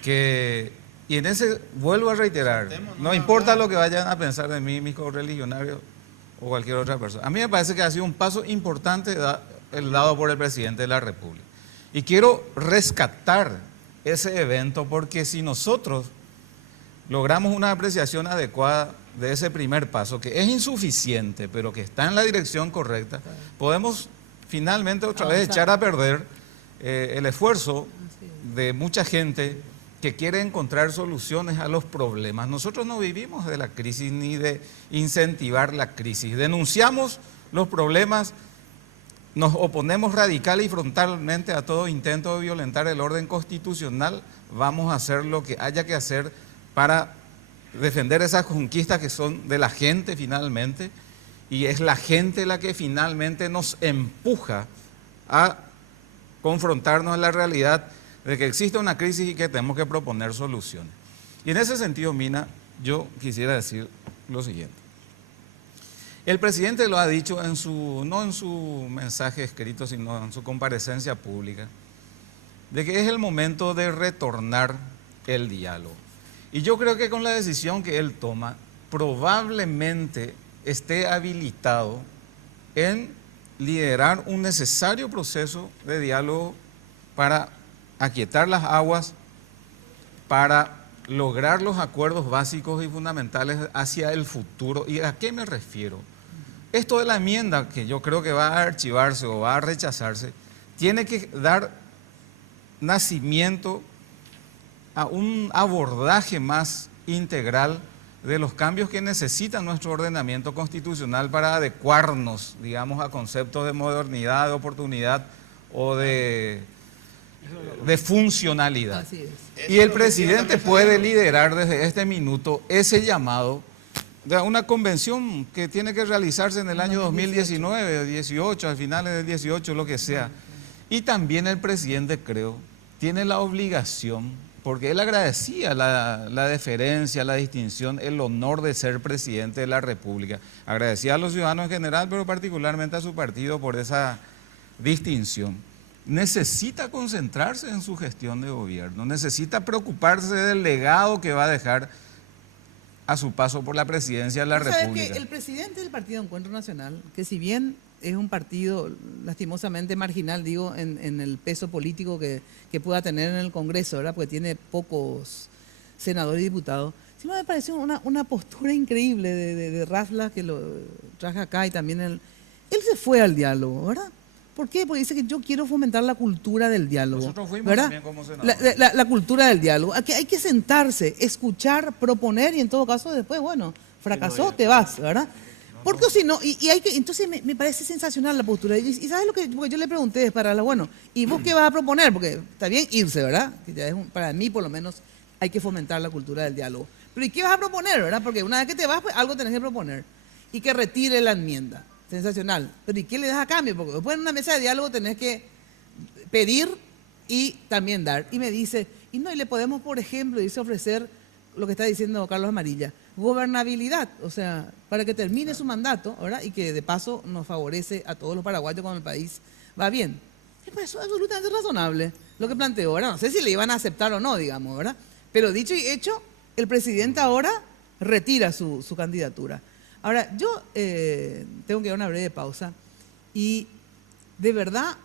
y en ese, vuelvo a reiterar, no importa lo que vayan a pensar de mí, mis correligionarios o cualquier otra persona. A mí me parece que ha sido un paso importante el dado por el presidente de la República. Y quiero rescatar ese evento porque si nosotros logramos una apreciación adecuada de ese primer paso, que es insuficiente, pero que está en la dirección correcta, podemos finalmente otra vez echar a perder el esfuerzo de mucha gente que quiere encontrar soluciones a los problemas. Nosotros no vivimos de la crisis ni de incentivar la crisis. Denunciamos los problemas, nos oponemos radical y frontalmente a todo intento de violentar el orden constitucional. Vamos a hacer lo que haya que hacer para defender esas conquistas que son de la gente finalmente, y es la gente la que finalmente nos empuja a confrontarnos en la realidad de que existe una crisis y que tenemos que proponer soluciones. Y en ese sentido, Mina, yo quisiera decir lo siguiente. El presidente lo ha dicho no en su mensaje escrito, sino en su comparecencia pública, de que es el momento de retornar el diálogo. Y yo creo que con la decisión que él toma, probablemente esté habilitado en liderar un necesario proceso de diálogo para aquietar las aguas, para lograr los acuerdos básicos y fundamentales hacia el futuro. ¿Y a qué me refiero? Esto de la enmienda, que yo creo que va a archivarse o va a rechazarse, tiene que dar nacimiento a un abordaje más integral de los cambios que necesita nuestro ordenamiento constitucional para adecuarnos, digamos, a conceptos de modernidad, de oportunidad o de funcionalidad. Así es. Y el presidente puede liderar desde este minuto ese llamado de una convención que tiene que realizarse en el año 2019, 18, al finales del 18, lo que sea. Y también el presidente, creo, tiene la obligación, porque él agradecía la deferencia, la distinción, el honor de ser presidente de la República. Agradecía a los ciudadanos en general, pero particularmente a su partido por esa distinción. Necesita concentrarse en su gestión de gobierno, necesita preocuparse del legado que va a dejar a su paso por la presidencia de la República. Que el presidente del Partido Encuentro Nacional, que si bien es un partido lastimosamente marginal, digo, en el peso político que pueda tener en el Congreso, ¿verdad? Porque tiene pocos senadores y diputados, sí me pareció una postura increíble de Rafla, que lo traje acá, y también él se fue al diálogo, ¿verdad? ¿Por qué? Porque dice que yo quiero fomentar la cultura del diálogo. Nosotros fuimos ¿verdad? también como senadores. La cultura del diálogo. Aquí hay que sentarse, escuchar, proponer, y en todo caso después, bueno, fracasó, te vas, ¿verdad? Porque si no, y hay que, entonces me parece sensacional la postura. Y ¿sabes lo que porque yo le pregunté bueno, ¿y vos qué vas a proponer? Porque está bien irse, ¿verdad? Que ya es para mí, por lo menos, hay que fomentar la cultura del diálogo. Pero ¿y qué vas a proponer, verdad? Porque una vez que te vas, pues algo tenés que proponer. Y que retire la enmienda. Sensacional. Pero ¿y qué le das a cambio? Porque después en una mesa de diálogo tenés que pedir y también dar. Y me dice, y le podemos, por ejemplo, dice, ofrecer lo que está diciendo Carlos Amarilla, gobernabilidad, o sea, para que termine su mandato, ¿verdad? Y que de paso nos favorece a todos los paraguayos cuando el país va bien. Me pareció absolutamente razonable lo que planteó, ¿verdad? No sé si le iban a aceptar o no, digamos, ¿verdad? Pero dicho y hecho, el presidente ahora retira su candidatura. Ahora, yo tengo que dar una breve pausa y de verdad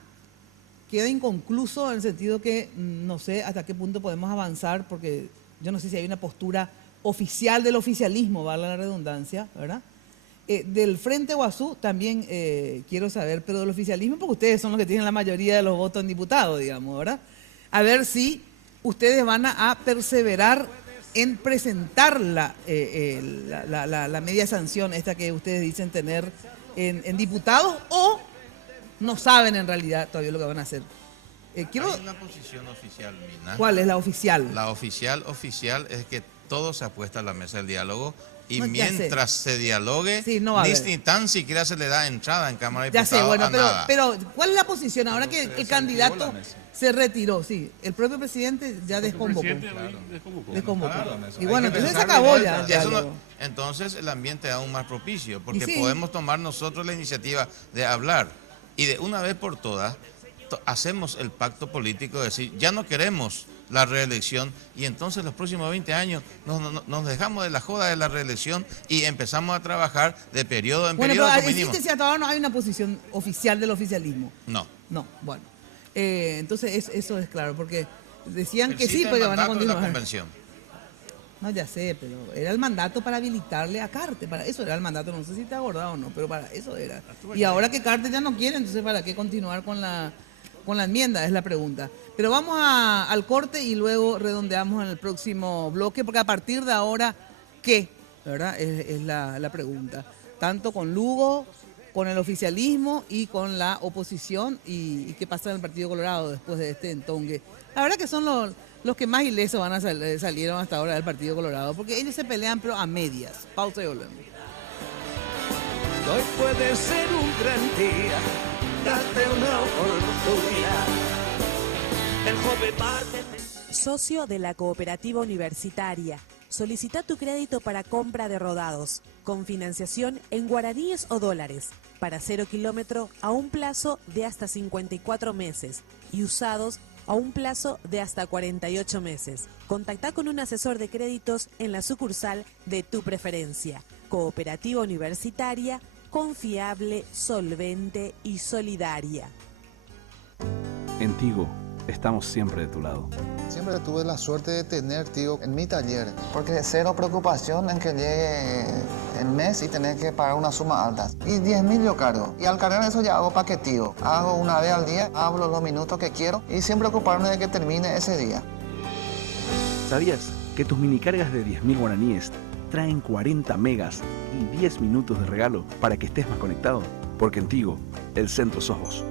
queda inconcluso en el sentido que no sé hasta qué punto podemos avanzar, porque yo no sé si hay una postura oficial del oficialismo, vale la redundancia, ¿verdad? Del Frente Guazú también quiero saber, pero del oficialismo, porque ustedes son los que tienen la mayoría de los votos en diputados, digamos, ¿verdad? A ver si ustedes van a perseverar en presentar la media sanción esta que ustedes dicen tener en diputados, o no saben en realidad todavía lo que van a hacer. Hay una posición oficial, Mina. ¿Cuál es la oficial? La oficial es que todo se apuesta a la mesa del diálogo Y No, ya sé. mientras se dialogue, Sí, no va a haber. ni tan siquiera se le da entrada en Cámara de Ya Diputados sé, bueno, a nada. pero ¿cuál es la posición ahora que el candidato se retiró? Sí, el propio presidente ya desconvocó. Desconvocó. Y bueno, entonces se acabó ya. Eso no- entonces el ambiente es aún más propicio, porque Y sí. podemos tomar nosotros la iniciativa de hablar y de una vez por todas hacemos el pacto político de decir, ya no queremos la reelección y entonces los próximos 20 años nos dejamos de la joda de la reelección y empezamos a trabajar de periodo en Bueno, periodo pero como mínimo. existe, si hasta ahora no hay una posición oficial del oficialismo. No. No, bueno. Entonces eso es claro, porque decían que sí, Existe pero el van a mandato de la continuar. convención. No, ya sé, pero era el mandato para habilitarle a Cartes, para eso era el mandato, no sé si te acordás o no, pero para eso era. Y ahora que Cartes ya no quiere, entonces ¿para qué continuar con la enmienda? Es la pregunta. Pero vamos al corte y luego redondeamos en el próximo bloque, porque a partir de ahora, ¿qué? ¿Verdad? Es la pregunta. Tanto con Lugo, con el oficialismo y con la oposición, y qué pasa en el Partido Colorado después de este entongue. La verdad que son los que más ilesos salieron hasta ahora del Partido Colorado, porque ellos se pelean pero a medias. Pausa y volvemos. Hoy puede ser un gran día, date una oportunidad. El joven Marte. Socio de la Cooperativa Universitaria. Solicita tu crédito para compra de rodados, con financiación en guaraníes o dólares, para 0 kilómetro a un plazo de hasta 54 meses y usados a un plazo de hasta 48 meses. Contacta con un asesor de créditos en la sucursal de tu preferencia. Cooperativa Universitaria, confiable, solvente y solidaria. En Tigo, estamos siempre de tu lado. Siempre tuve la suerte de tener, tío, en mi taller. Porque cero preocupación en que llegue el mes y tener que pagar una suma alta. Y 10.000 yo cargo. Y al cargar eso ya hago paquetío. Hago una vez al día, hablo los minutos que quiero y sin preocuparme de que termine ese día. ¿Sabías que tus minicargas de 10.000 guaraníes traen 40 megas y 10 minutos de regalo para que estés más conectado? Porque en Tigo, el centro sos vos.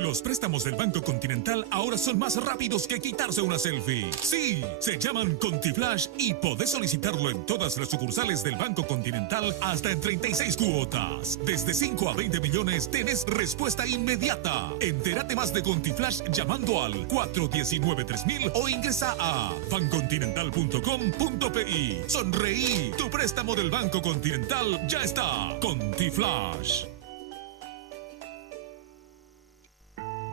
Los préstamos del Banco Continental ahora son más rápidos que quitarse una selfie. Sí, se llaman ContiFlash y podés solicitarlo en todas las sucursales del Banco Continental hasta en 36 cuotas. Desde 5 a 20 millones tenés respuesta inmediata. Entérate más de ContiFlash llamando al 419-3000 o ingresa a bancontinental.com.pi. Sonreí, tu préstamo del Banco Continental ya está. ContiFlash.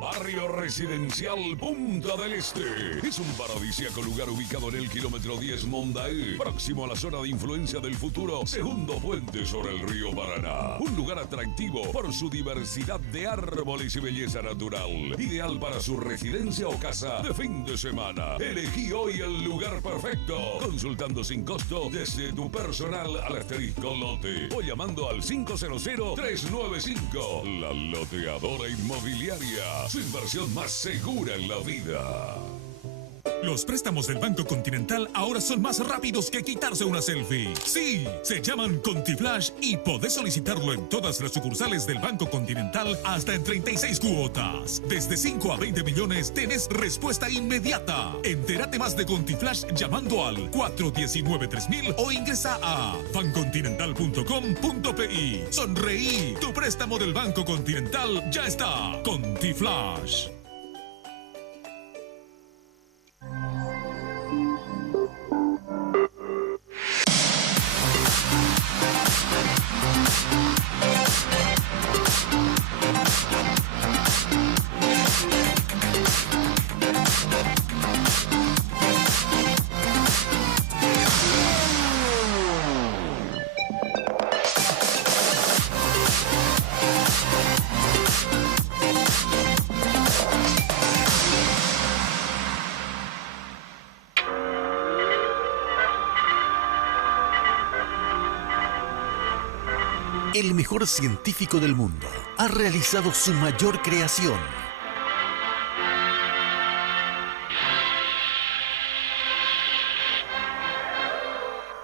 Barrio Residencial Punta del Este. Es un paradisíaco lugar ubicado en el kilómetro 10 Mondaí, próximo a la zona de influencia del futuro segundo puente sobre el río Paraná. Un lugar atractivo por su diversidad de árboles y belleza natural. Ideal para su residencia o casa de fin de semana. Elegí hoy el lugar perfecto. Consultando sin costo desde tu personal al asterisco lote o llamando al 500-395. La Loteadora Inmobiliaria. Su inversión más segura en la vida. Los préstamos del Banco Continental ahora son más rápidos que quitarse una selfie. Sí, se llaman ContiFlash y podés solicitarlo en todas las sucursales del Banco Continental hasta en 36 cuotas. Desde 5 a 20 millones tenés respuesta inmediata. Entérate más de ContiFlash llamando al 419-3000 o ingresa a bancontinental.com.pi. Sonreí, tu préstamo del Banco Continental ya está. ContiFlash. El mejor científico del mundo ha realizado su mayor creación.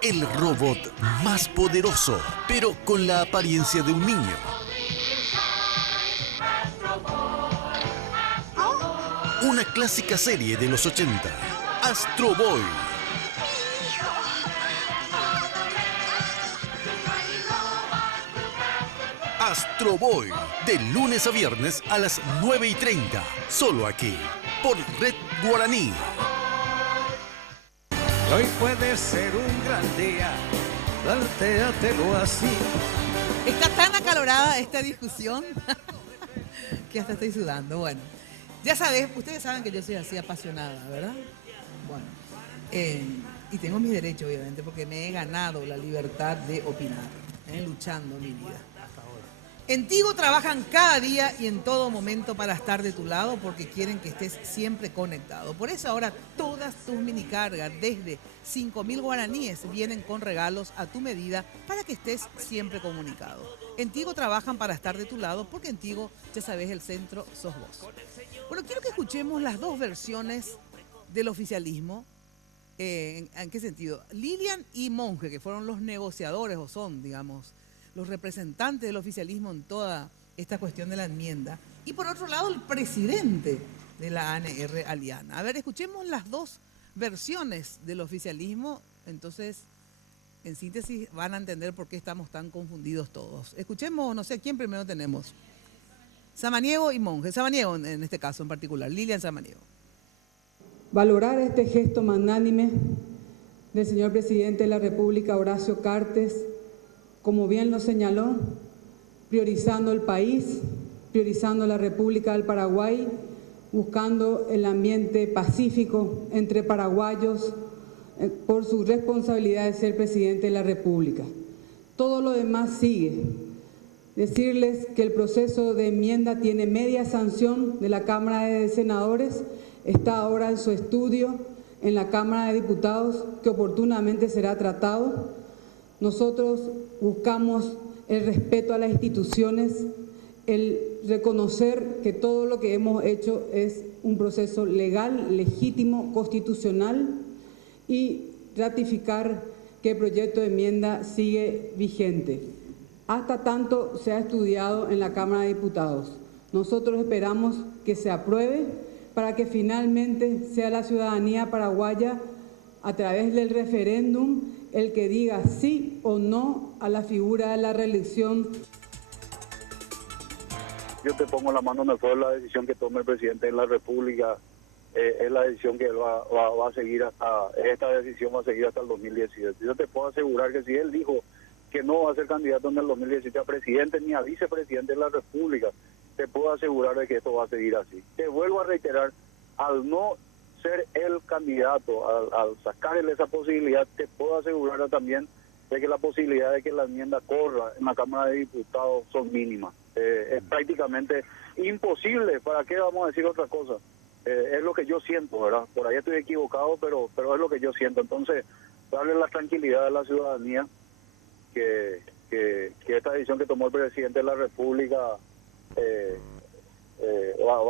El robot más poderoso, pero con la apariencia de un niño. Una clásica serie de los 80, Astro Boy. Astroboy, de lunes a viernes a las 9:30. Solo aquí, por Red Guaraní. Hoy puede ser un gran día, plantéatelo así. Está tan acalorada esta discusión que hasta estoy sudando. Bueno, ya sabes, ustedes saben que yo soy así apasionada, ¿verdad? Bueno, y tengo mis derechos, obviamente, porque me he ganado la libertad de opinar, luchando mi vida. En Tigo trabajan cada día y en todo momento para estar de tu lado porque quieren que estés siempre conectado. Por eso ahora todas tus minicargas desde 5.000 guaraníes vienen con regalos a tu medida para que estés siempre comunicado. En Tigo trabajan para estar de tu lado porque en Tigo, ya sabes, el centro sos vos. Bueno, quiero que escuchemos las dos versiones del oficialismo. ¿En qué sentido? Lilian y Monge, que fueron los negociadores o son, digamos, los representantes del oficialismo en toda esta cuestión de la enmienda. Y por otro lado, el presidente de la ANR, Aliana. A ver, escuchemos las dos versiones del oficialismo. Entonces, en síntesis, van a entender por qué estamos tan confundidos todos. Escuchemos, no sé, ¿quién primero tenemos? Samaniego y Monge. Samaniego, en este caso en particular. Lilian Samaniego. Valorar este gesto magnánime del señor presidente de la República, Horacio Cartes, como bien lo señaló, priorizando el país, priorizando la República del Paraguay, buscando el ambiente pacífico entre paraguayos por su responsabilidad de ser presidente de la República. Todo lo demás sigue. Decirles que el proceso de enmienda tiene media sanción de la Cámara de Senadores, está ahora en su estudio en la Cámara de Diputados, que oportunamente será tratado. Nosotros buscamos el respeto a las instituciones, el reconocer que todo lo que hemos hecho es un proceso legal, legítimo, constitucional y ratificar que el proyecto de enmienda sigue vigente. Hasta tanto se ha estudiado en la Cámara de Diputados. Nosotros esperamos que se apruebe para que finalmente sea la ciudadanía paraguaya, a través del referéndum, el que diga sí o no a la figura de la reelección. Yo te pongo la mano en el fuego, la decisión que tome el presidente de la República es la decisión que él va a seguir esta decisión va a seguir hasta el 2017. Yo te puedo asegurar que si él dijo que no va a ser candidato en el 2017 a presidente ni a vicepresidente de la República, te puedo asegurar de que esto va a seguir así. Te vuelvo a reiterar, al no ser el candidato, al sacarle esa posibilidad, te puedo asegurar también de que la posibilidad de que la enmienda corra en la Cámara de Diputados son mínimas. Es prácticamente imposible. ¿Para qué vamos a decir otra cosa? Es lo que yo siento, ¿verdad? Por ahí estoy equivocado, pero es lo que yo siento. Entonces, darle la tranquilidad a la ciudadanía que esta decisión que tomó el presidente de la República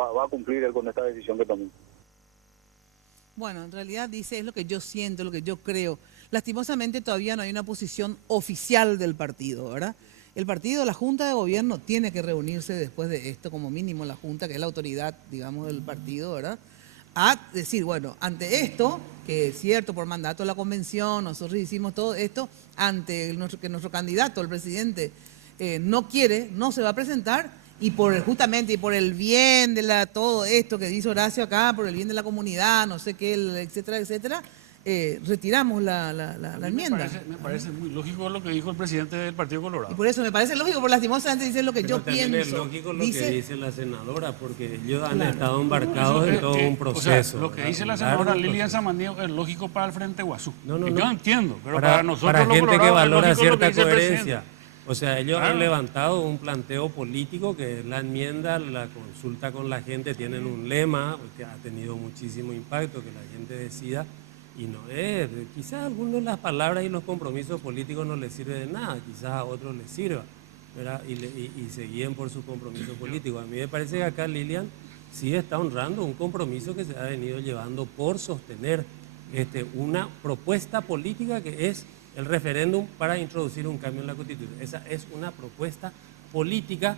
va a cumplir él con esta decisión que tomó. Bueno, en realidad dice, es lo que yo siento, lo que yo creo. Lastimosamente todavía no hay una posición oficial del partido, ¿verdad? El partido, la Junta de Gobierno, tiene que reunirse después de esto, como mínimo la Junta, que es la autoridad, digamos, del partido, ¿verdad? A decir, bueno, ante esto, que es cierto, por mandato de la convención, nosotros hicimos todo esto, ante que nuestro candidato, el presidente, no quiere, no se va a presentar, y justamente por el bien de todo esto que dice Horacio acá, por el bien de la comunidad, no sé qué, etcétera, etcétera, retiramos la enmienda. Me parece muy lógico lo que dijo el presidente del Partido Colorado. Y por eso me parece lógico, porque lastimosamente dice lo que yo pienso. Es lógico lo que dice la senadora, porque ellos han estado embarcados en todo un proceso. O sea, lo que dice la senadora Lilian Samaniego es lógico para el Frente Guazú. No. Yo entiendo, pero para nosotros para los gente que valora es cierta coherencia. O sea, ellos Claro. han levantado un planteo político que es la enmienda, la consulta con la gente, tienen un lema que ha tenido muchísimo impacto, que la gente decida, y no es, quizás a algunos de las palabras y los compromisos políticos no les sirve de nada, quizás a otros les sirva, ¿verdad? Y se guíen por su compromiso político. A mí me parece que acá Lilian sí está honrando un compromiso que se ha venido llevando por sostener una propuesta política que es el referéndum para introducir un cambio en la Constitución. Esa es una propuesta política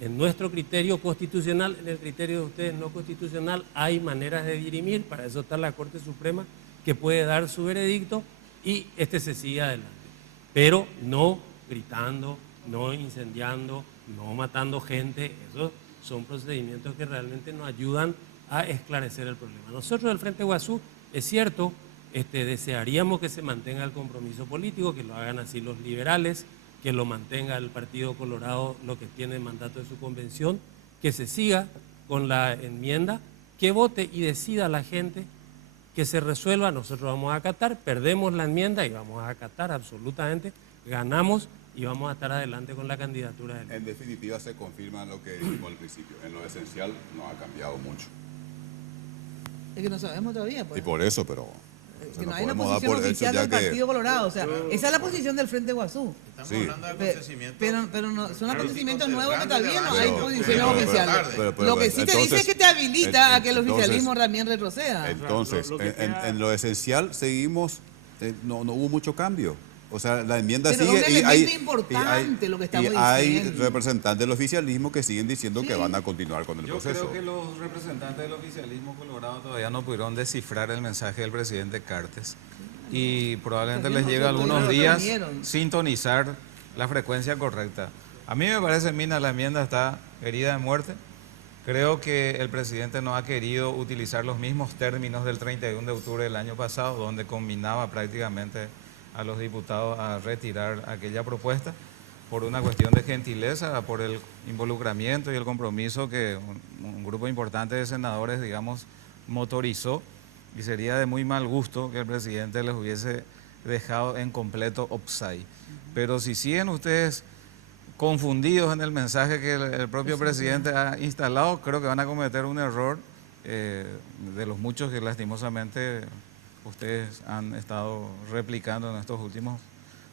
en nuestro criterio constitucional, en el criterio de ustedes no constitucional. Hay maneras de dirimir, para eso está la Corte Suprema que puede dar su veredicto y se sigue adelante. Pero no gritando, no incendiando, no matando gente. Esos son procedimientos que realmente nos ayudan a esclarecer el problema. Nosotros del Frente Guazú, es cierto, desearíamos que se mantenga el compromiso político, que lo hagan así los liberales, que lo mantenga el Partido Colorado, lo que tiene el mandato de su convención, que se siga con la enmienda, que vote y decida la gente, que se resuelva. Nosotros vamos a acatar, perdemos la enmienda y vamos a acatar absolutamente, ganamos y vamos a estar adelante con la candidatura de él. En definitiva se confirma lo que dijimos al principio, en lo esencial no ha cambiado mucho. Es que no sabemos todavía. Pues. Y por eso, pero... Que no hay una posición oficial del Partido Colorado, o sea, esa es la posición del Frente Guazú. Estamos hablando de acontecimientos. Pero no, son acontecimientos nuevos que todavía no hay posiciones oficiales. Lo que sí te dice es que te habilita a que el oficialismo también retroceda. Entonces, en lo esencial seguimos, no hubo mucho cambio. O sea, la enmienda pero sigue es un elemento importante lo que estamos diciendo. Hay representantes del oficialismo que siguen diciendo que van a continuar con el proceso. Yo creo que los representantes del oficialismo colorado todavía no pudieron descifrar el mensaje del presidente Cartes y probablemente les llegue algunos días sintonizar la frecuencia correcta. A mí me parece, Mina, la enmienda está herida de muerte. Creo que el presidente no ha querido utilizar los mismos términos del 31 de octubre del año pasado, donde combinaba prácticamente a los diputados a retirar aquella propuesta por una cuestión de gentileza, por el involucramiento y el compromiso que un grupo importante de senadores, digamos, motorizó, y sería de muy mal gusto que el presidente les hubiese dejado en completo offside. Pero si siguen ustedes confundidos en el mensaje que el propio presidente ha instalado, creo que van a cometer un error de los muchos que lastimosamente ustedes han estado replicando en estos últimos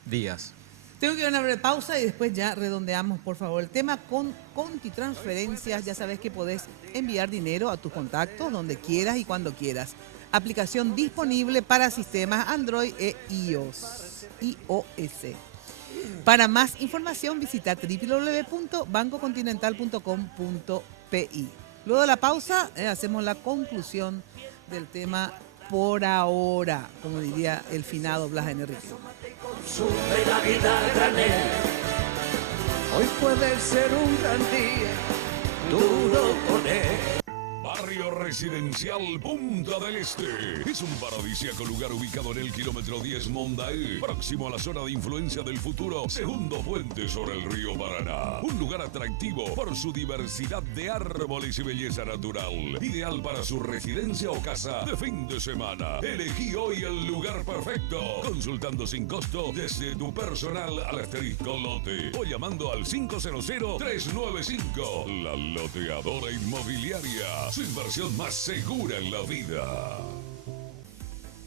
días. Tengo que ir a una breve pausa y después ya redondeamos, por favor. El tema con Contitransferencias, ya sabes que podés enviar dinero a tus contactos donde quieras y cuando quieras. Aplicación disponible para sistemas Android e iOS. Para más información visita www.bancocontinental.com.pi. Luego de la pausa hacemos la conclusión del tema por ahora, como diría el finado Blas Enrique. Consume la vida a granel. Hoy puede ser un gran día, duro con él. Barrio Residencial Punta del Este. Es un paradisíaco lugar ubicado en el kilómetro 10 Mondaé, próximo a la zona de influencia del futuro segundo puente sobre el río Paraná. Un lugar atractivo por su diversidad de árboles y belleza natural. Ideal para su residencia o casa de fin de semana. Elegí hoy el lugar perfecto, consultando sin costo desde tu personal al asterisco lote o llamando al 500-395. La Loteadora Inmobiliaria. Su inversión más segura en la vida.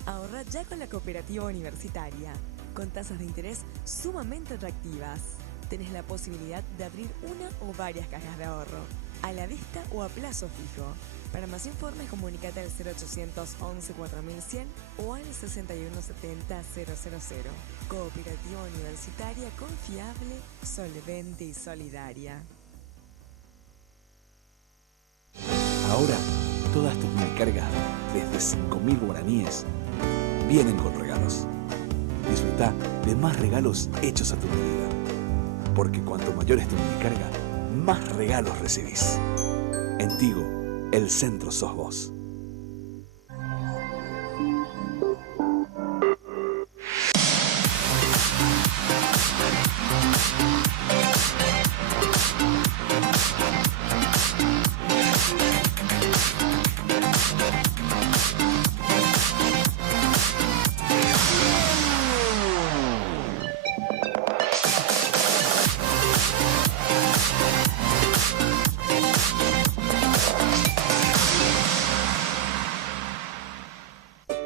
Ahorra ya con la Cooperativa Universitaria, con tasas de interés sumamente atractivas. Tenés la posibilidad de abrir una o varias cajas de ahorro, a la vista o a plazo fijo. Para más informes, comunícate al 0800 11 4100 o al 6170 000. Cooperativa Universitaria confiable, solvente y solidaria. Ahora, todas tus minicargas, desde 5.000 guaraníes, vienen con regalos. Disfruta de más regalos hechos a tu medida. Porque cuanto mayor es tu minicarga, más regalos recibís. En Tigo, el centro sos vos.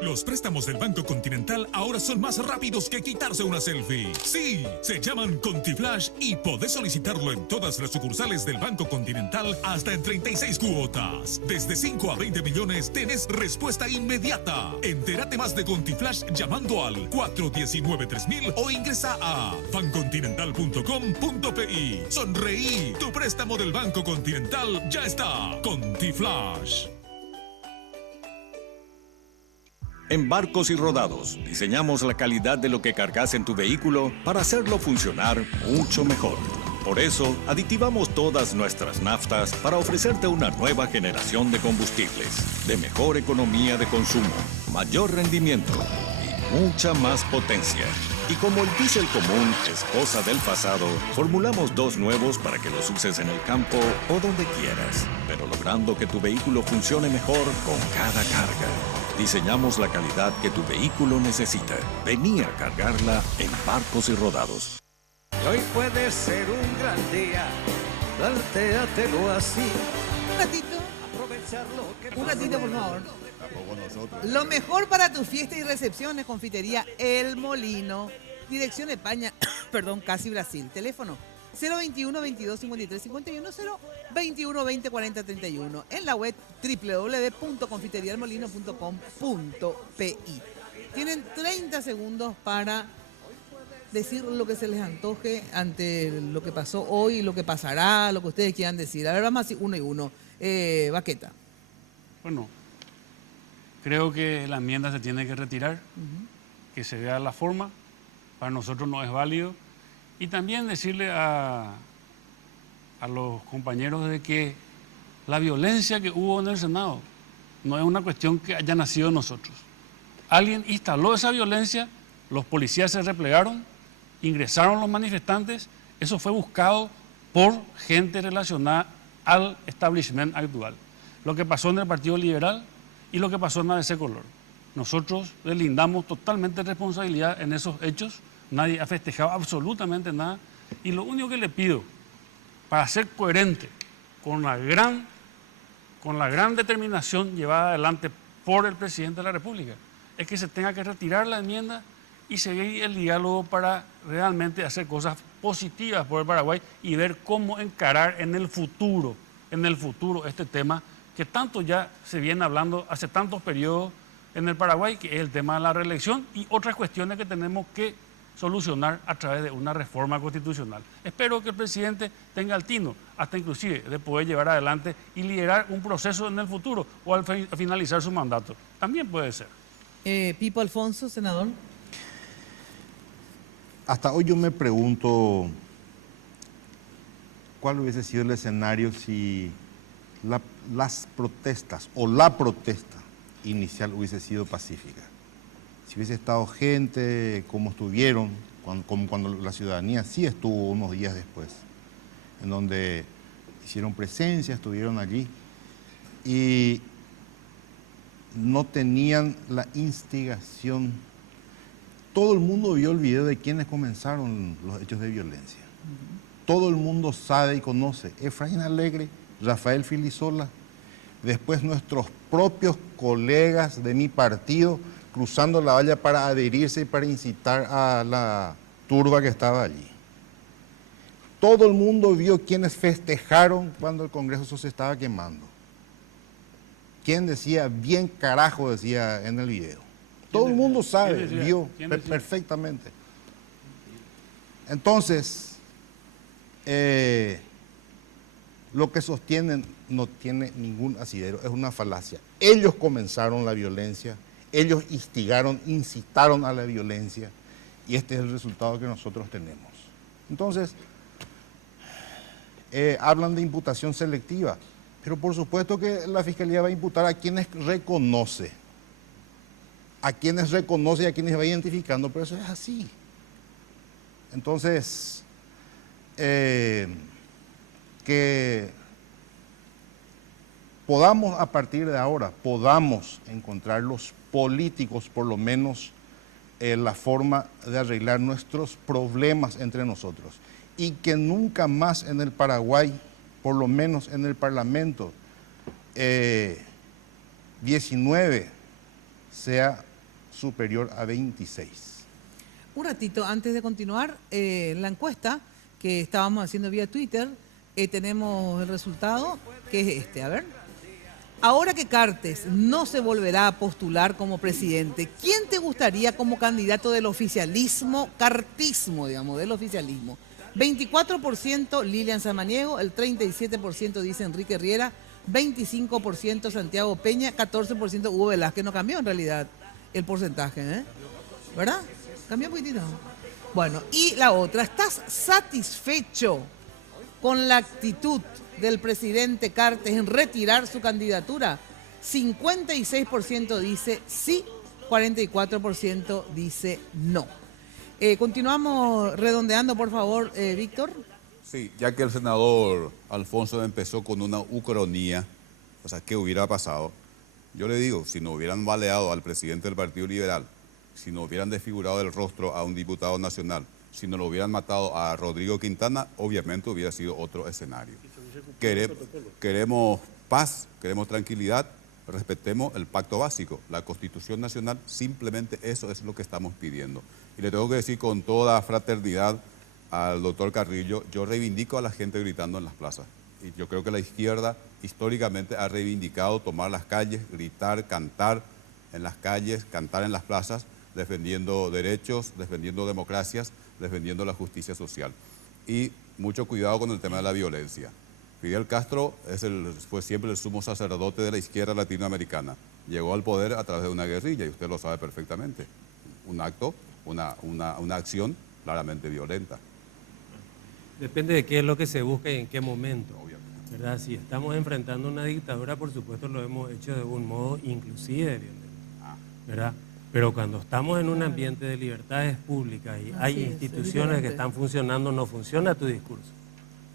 Los préstamos del Banco Continental ahora son más rápidos que quitarse una selfie. Sí, se llaman ContiFlash y podés solicitarlo en todas las sucursales del Banco Continental hasta en 36 cuotas. Desde 5 a 20 millones tenés respuesta inmediata. Entérate más de ContiFlash llamando al 419-3000 o ingresa a bancontinental.com.pi. Sonreí, tu préstamo del Banco Continental ya está. ContiFlash. En Barcos y Rodados, diseñamos la calidad de lo que cargas en tu vehículo para hacerlo funcionar mucho mejor. Por eso, aditivamos todas nuestras naftas para ofrecerte una nueva generación de combustibles, de mejor economía de consumo, mayor rendimiento y mucha más potencia. Y como el diésel común es cosa del pasado, formulamos 2 nuevos para que los uses en el campo o donde quieras, pero logrando que tu vehículo funcione mejor con cada carga. Diseñamos la calidad que tu vehículo necesita. Vení a cargarla en Barcos y Rodados. Hoy puede ser un gran día, plantéatelo así. Un ratito, por favor. Lo mejor para tu fiesta y recepciones, Confitería El Molino. Dirección España, casi Brasil. Teléfono 021 22 53 51, 021 20 40 31. En la web www.confiterialmolino.com.pi. Tienen 30 segundos para decir lo que se les antoje ante lo que pasó hoy y lo que pasará, lo que ustedes quieran decir. A ver, vamos así uno y uno. Baqueta. Bueno, creo que la enmienda se tiene que retirar, que se vea la forma, para nosotros no es válido. Y también decirle a los compañeros de que la violencia que hubo en el Senado no es una cuestión que haya nacido de nosotros. Alguien instaló esa violencia, los policías se replegaron, ingresaron los manifestantes, eso fue buscado por gente relacionada al establishment actual. Lo que pasó en el Partido Liberal y lo que pasó en ABC Color. Nosotros deslindamos totalmente responsabilidad en esos hechos, nadie ha festejado absolutamente nada y lo único que le pido, para ser coherente con la gran determinación llevada adelante por el presidente de la República, es que se tenga que retirar la enmienda y seguir el diálogo para realmente hacer cosas positivas por el Paraguay y ver cómo encarar en el futuro este tema que tanto ya se viene hablando hace tantos periodos en el Paraguay, que es el tema de la reelección y otras cuestiones que tenemos que solucionar a través de una reforma constitucional. Espero que el presidente tenga el tino, hasta inclusive de poder llevar adelante y liderar un proceso en el futuro o al finalizar su mandato. También puede ser. Pipo Alfonso, senador. Hasta hoy yo me pregunto cuál hubiese sido el escenario si las protestas o la protesta inicial hubiese sido pacífica. Si hubiese estado gente como estuvieron, como cuando la ciudadanía sí estuvo unos días después, en donde hicieron presencia, estuvieron allí y no tenían la instigación. Todo el mundo vio el video de quienes comenzaron los hechos de violencia. Todo el mundo sabe y conoce. Efraín Alegre, Rafael Filisola, después nuestros propios colegas de mi partido cruzando la valla para adherirse y para incitar a la turba que estaba allí. Todo el mundo vio quienes festejaron cuando el Congreso se estaba quemando. ¿Quién decía bien carajo? Decía en el video. Todo el mundo sabe, vio perfectamente. Entonces, lo que sostienen no tiene ningún asidero, es una falacia. Ellos comenzaron la violencia, ellos instigaron, incitaron a la violencia y este es el resultado que nosotros tenemos. Entonces, hablan de imputación selectiva, pero por supuesto que la Fiscalía va a imputar a quienes reconoce, y a quienes va identificando, pero eso es así. Entonces, que podamos a partir de ahora, podamos encontrar los políticos por lo menos la forma de arreglar nuestros problemas entre nosotros y que nunca más en el Paraguay, por lo menos en el Parlamento, 19 sea superior a 26. Un ratito antes de continuar, la encuesta que estábamos haciendo vía Twitter, tenemos el resultado, que es este, a ver. Ahora que Cartes no se volverá a postular como presidente, ¿quién te gustaría como candidato del oficialismo, cartismo, digamos, del oficialismo? 24% Lilian Samaniego, el 37% dice Enrique Riera, 25% Santiago Peña, 14% Hugo Velázquez. No cambió en realidad el porcentaje, ¿verdad? Cambió un poquitito. Bueno, y la otra, ¿estás satisfecho con la actitud del presidente Cartes en retirar su candidatura? 56% dice sí, 44% dice no. Continuamos redondeando, por favor, Víctor. Sí, ya que el senador Alfonso empezó con una ucronía, o sea, ¿qué hubiera pasado? Yo le digo, si no hubieran baleado al presidente del Partido Liberal, si no hubieran desfigurado el rostro a un diputado nacional, si no lo hubieran matado a Rodrigo Quintana, obviamente hubiera sido otro escenario. Queremos paz, queremos tranquilidad, respetemos el pacto básico, la Constitución Nacional, simplemente eso es lo que estamos pidiendo. Y le tengo que decir con toda fraternidad al doctor Carrillo, yo reivindico a la gente gritando en las plazas. Y yo creo que la izquierda históricamente ha reivindicado tomar las calles, gritar, cantar en las calles, cantar en las plazas, defendiendo derechos, defendiendo democracias, defendiendo la justicia social. Y mucho cuidado con el tema de la violencia. Fidel Castro fue siempre el sumo sacerdote de la izquierda latinoamericana. Llegó al poder a través de una guerrilla y usted lo sabe perfectamente. Un acto, una acción claramente violenta. Depende de qué es lo que se busca y en qué momento, ¿verdad? Si estamos enfrentando una dictadura, por supuesto lo hemos hecho de un modo inclusive violento, ¿verdad? Pero cuando estamos en un ambiente de libertades públicas y hay instituciones que están funcionando, no funciona tu discurso.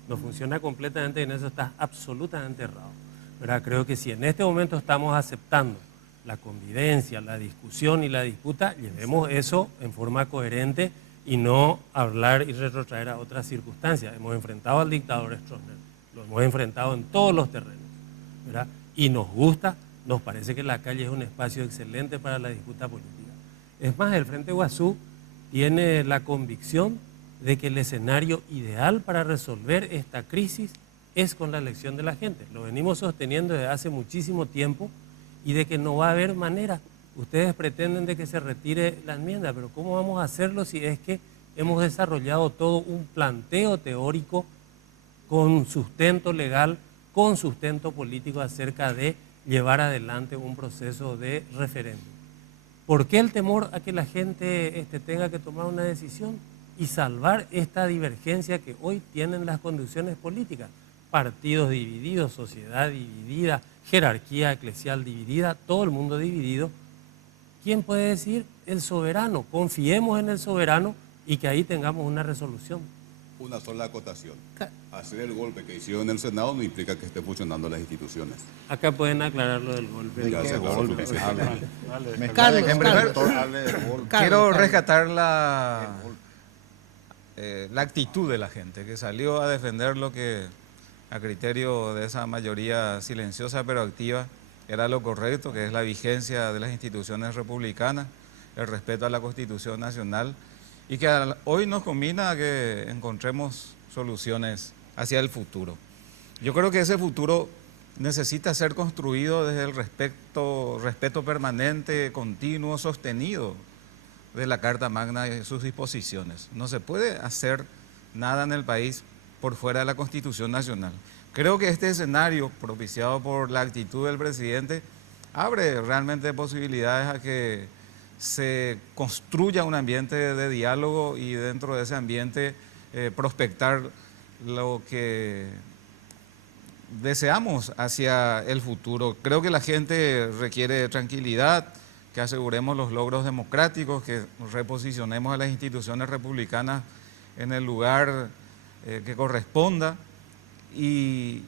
No funciona completamente y en eso estás absolutamente errado, ¿verdad? Creo que si en este momento estamos aceptando la convivencia, la discusión y la disputa, llevemos eso en forma coherente y no hablar y retrotraer a otras circunstancias. Hemos enfrentado al dictador Stroessner, lo hemos enfrentado en todos los terrenos, ¿verdad? Y nos gusta, nos parece que la calle es un espacio excelente para la disputa política. Es más, el Frente Guazú tiene la convicción de que el escenario ideal para resolver esta crisis es con la elección de la gente. Lo venimos sosteniendo desde hace muchísimo tiempo y de que no va a haber manera. Ustedes pretenden de que se retire la enmienda, pero ¿cómo vamos a hacerlo si es que hemos desarrollado todo un planteo teórico con sustento legal, con sustento político acerca de llevar adelante un proceso de referéndum? ¿Por qué el temor a que la gente tenga que tomar una decisión y salvar esta divergencia que hoy tienen las conducciones políticas? Partidos divididos, sociedad dividida, jerarquía eclesial dividida, todo el mundo dividido. ¿Quién puede decir? El soberano. Confiemos en el soberano y que ahí tengamos una resolución. Una sola acotación. Hacer el golpe que hicieron en el Senado no implica que estén funcionando las instituciones. Acá pueden aclarar lo del golpe. Gracias, Quiero rescatar la actitud de la gente que salió a defender lo que a criterio de esa mayoría silenciosa pero activa era lo correcto, que es la vigencia de las instituciones republicanas, el respeto a la Constitución Nacional y que hoy nos combina a que encontremos soluciones hacia el futuro. Yo creo que ese futuro necesita ser construido desde el respeto permanente, continuo, sostenido de la Carta Magna y sus disposiciones. No se puede hacer nada en el país por fuera de la Constitución Nacional. Creo que este escenario, propiciado por la actitud del presidente, abre realmente posibilidades a que se construya un ambiente de diálogo y dentro de ese ambiente prospectar lo que deseamos hacia el futuro. Creo que la gente requiere tranquilidad, que aseguremos los logros democráticos, que reposicionemos a las instituciones republicanas en el lugar que corresponda. Y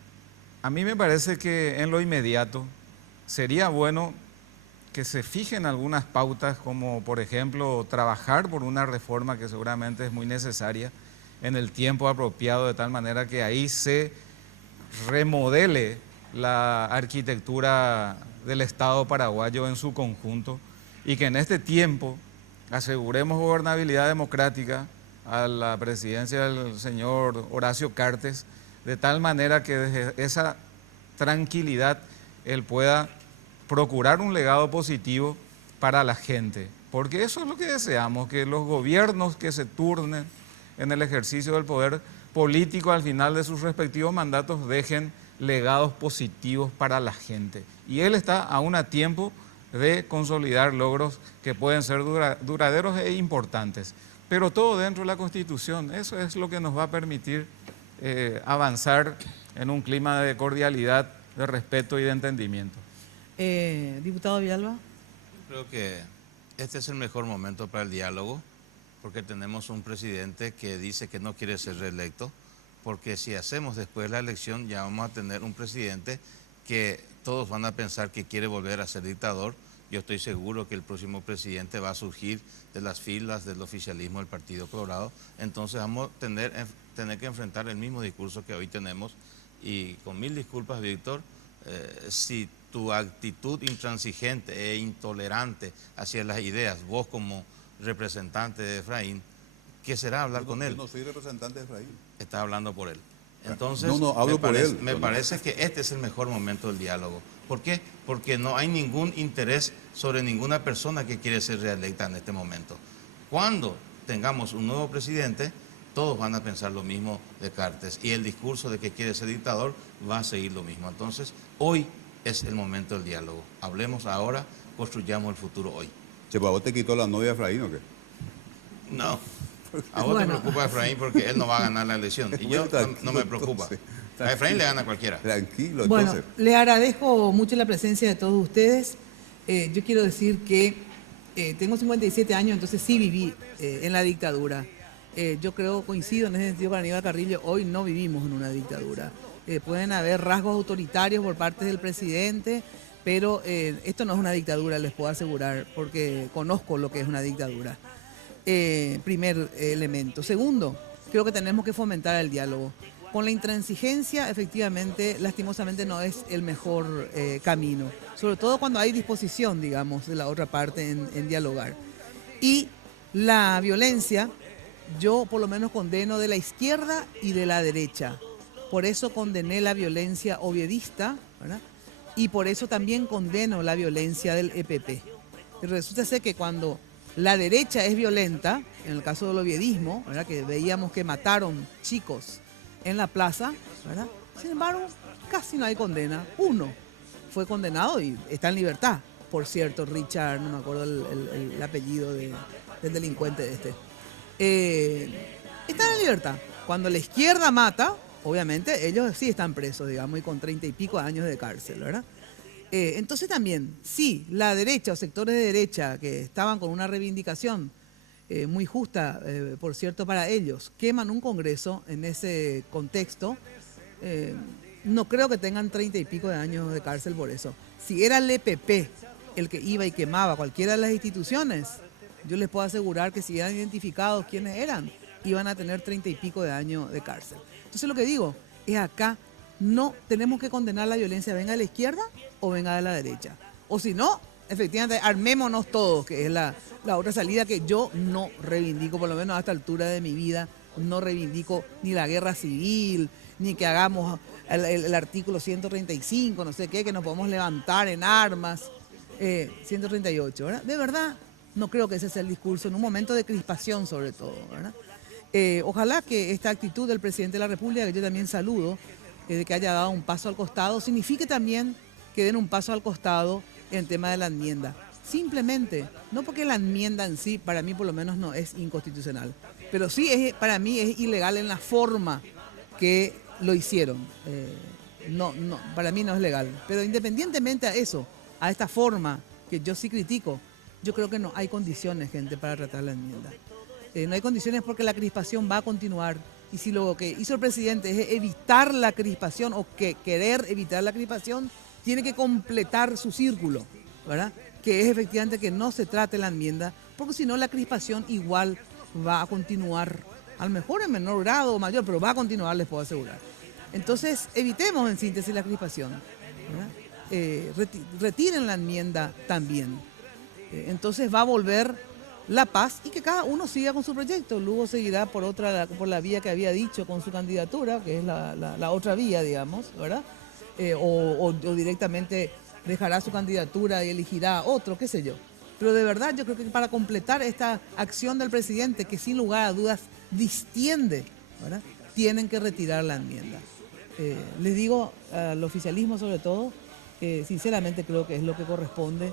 a mí me parece que en lo inmediato sería bueno que se fijen algunas pautas, como por ejemplo trabajar por una reforma que seguramente es muy necesaria en el tiempo apropiado, de tal manera que ahí se remodele la arquitectura del Estado paraguayo en su conjunto y que en este tiempo aseguremos gobernabilidad democrática a la presidencia del señor Horacio Cartes, de tal manera que desde esa tranquilidad él pueda procurar un legado positivo para la gente, porque eso es lo que deseamos, que los gobiernos que se turnen en el ejercicio del poder político al final de sus respectivos mandatos dejen legados positivos para la gente. Y él está aún a tiempo de consolidar logros que pueden ser duraderos e importantes, pero todo dentro de la Constitución. Eso es lo que nos va a permitir avanzar en un clima de cordialidad, de respeto y de entendimiento. Diputado Villalba. Creo que este es el mejor momento para el diálogo, porque tenemos un presidente que dice que no quiere ser reelecto, porque si hacemos después la elección ya vamos a tener un presidente que todos van a pensar que quiere volver a ser dictador. Yo estoy seguro que el próximo presidente va a surgir de las filas del oficialismo del Partido Colorado. Entonces vamos a tener que enfrentar el mismo discurso que hoy tenemos. Y con mil disculpas, Víctor, si tu actitud intransigente e intolerante hacia las ideas, vos como representante de Efraín, ¿qué será hablar con él? Yo no soy representante de Efraín. Está hablando por él. Entonces, hablo por él. Me parece que este es el mejor momento del diálogo. ¿Por qué? Porque no hay ningún interés sobre ninguna persona que quiere ser reelecta en este momento. Cuando tengamos un nuevo presidente, todos van a pensar lo mismo de Cartes y el discurso de que quiere ser dictador va a seguir lo mismo. Entonces, hoy es el momento del diálogo. Hablemos ahora, construyamos el futuro hoy. Che, ¿a vos te quitó la novia Efraín o qué? No. A vos te preocupa Efraín porque él no va a ganar la elección. Y yo no me preocupa. A Efraín le gana cualquiera. Tranquilo, Bueno, entonces. le agradezco mucho la presencia de todos ustedes. Yo quiero decir que tengo 57 años, entonces sí viví en la dictadura. Yo creo, coincido en ese sentido con Aníbal Carrillo, hoy no vivimos en una dictadura. Pueden haber rasgos autoritarios por parte del presidente, pero esto no es una dictadura, les puedo asegurar, porque conozco lo que es una dictadura. Primer elemento. Segundo, creo que tenemos que fomentar el diálogo. Con la intransigencia, efectivamente, lastimosamente no es el mejor camino, sobre todo cuando hay disposición, digamos, de la otra parte en dialogar. Y la violencia, yo por lo menos condeno de la izquierda y de la derecha. Por eso condené la violencia oviedista, ¿verdad? Y por eso también condeno la violencia del EPP. Y resulta ser que cuando la derecha es violenta, en el caso del oviedismo, ¿verdad?, que veíamos que mataron chicos en la plaza, ¿verdad?, sin embargo, casi no hay condena. Uno fue condenado y está en libertad, por cierto, Richard, no me acuerdo el apellido del delincuente está en libertad. Cuando la izquierda mata, obviamente ellos sí están presos, digamos, y con 30 y pico años de cárcel, ¿verdad? Entonces también, sí, la derecha o sectores de derecha que estaban con una reivindicación muy justa, por cierto, para ellos, queman un congreso en ese contexto, no creo que tengan 30 y pico de años de cárcel por eso. Si era el EPP el que iba y quemaba cualquiera de las instituciones, yo les puedo asegurar que si eran identificados quiénes eran, iban a tener 30 y pico de años de cárcel. Entonces lo que digo es acá, no tenemos que condenar la violencia, venga de la izquierda o venga de la derecha. O si no, efectivamente, armémonos todos, que es la otra salida que yo no reivindico, por lo menos a esta altura de mi vida, no reivindico ni la guerra civil, ni que hagamos el artículo 135, no sé qué, que nos podemos levantar en armas, 138, ¿verdad? De verdad, no creo que ese sea el discurso, en un momento de crispación sobre todo, ¿verdad? Ojalá que esta actitud del presidente de la República, que yo también saludo, de que haya dado un paso al costado, signifique también que den un paso al costado en el tema de la enmienda. Simplemente, no porque la enmienda en sí, para mí por lo menos no es inconstitucional, pero sí para mí es ilegal en la forma que lo hicieron. Para mí no es legal. Pero independientemente a eso, a esta forma que yo sí critico, yo creo que no hay condiciones, gente, para tratar la enmienda. No hay condiciones porque la crispación va a continuar. Y si lo que hizo el presidente es evitar la crispación o querer evitar la crispación, tiene que completar su círculo, ¿verdad? Que es efectivamente que no se trate la enmienda, porque si no la crispación igual va a continuar, a lo mejor en menor grado o mayor, pero va a continuar, les puedo asegurar. Entonces, evitemos en síntesis la crispación, ¿verdad? Retiren la enmienda también. Entonces va a volver la paz y que cada uno siga con su proyecto. Lugo seguirá por la vía que había dicho con su candidatura, que es la otra vía, digamos, ¿verdad? O directamente dejará su candidatura y elegirá otro, qué sé yo. Pero de verdad yo creo que para completar esta acción del presidente, que sin lugar a dudas distiende, ¿verdad?, tienen que retirar la enmienda. Les digo al oficialismo sobre todo, sinceramente creo que es lo que corresponde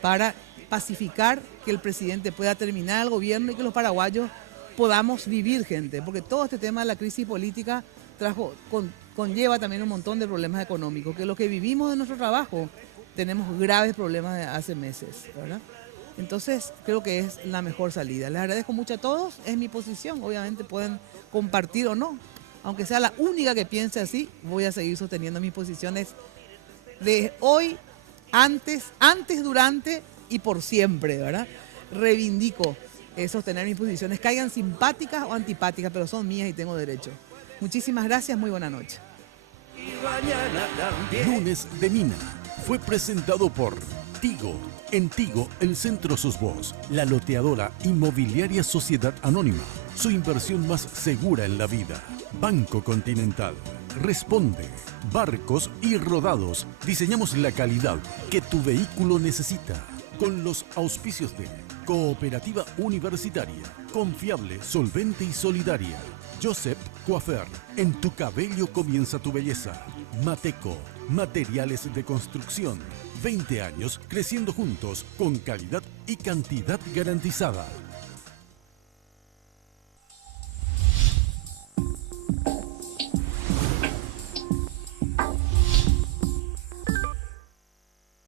para pacificar que el presidente pueda terminar el gobierno y que los paraguayos podamos vivir, gente, porque todo este tema de la crisis política conlleva también un montón de problemas económicos, que los que vivimos de nuestro trabajo tenemos graves problemas de hace meses, ¿verdad? Entonces creo que es la mejor salida. Les agradezco mucho a todos, es mi posición, obviamente pueden compartir o no, aunque sea la única que piense así, voy a seguir sosteniendo mis posiciones de hoy, antes, durante y por siempre, ¿verdad? Reivindico sostener mis posiciones, caigan simpáticas o antipáticas, pero son mías y tengo derecho. Muchísimas gracias, muy buena noche. Lunes de Mina fue presentado por Tigo. En Tigo, el centro sos vos, la loteadora inmobiliaria Sociedad Anónima, su inversión más segura en la vida. Banco Continental. Responde. Barcos y Rodados. Diseñamos la calidad que tu vehículo necesita. Con los auspicios de Cooperativa Universitaria, confiable, solvente y solidaria. Joseph Coafer, en tu cabello comienza tu belleza. Mateco, materiales de construcción. 20 años creciendo juntos con calidad y cantidad garantizada.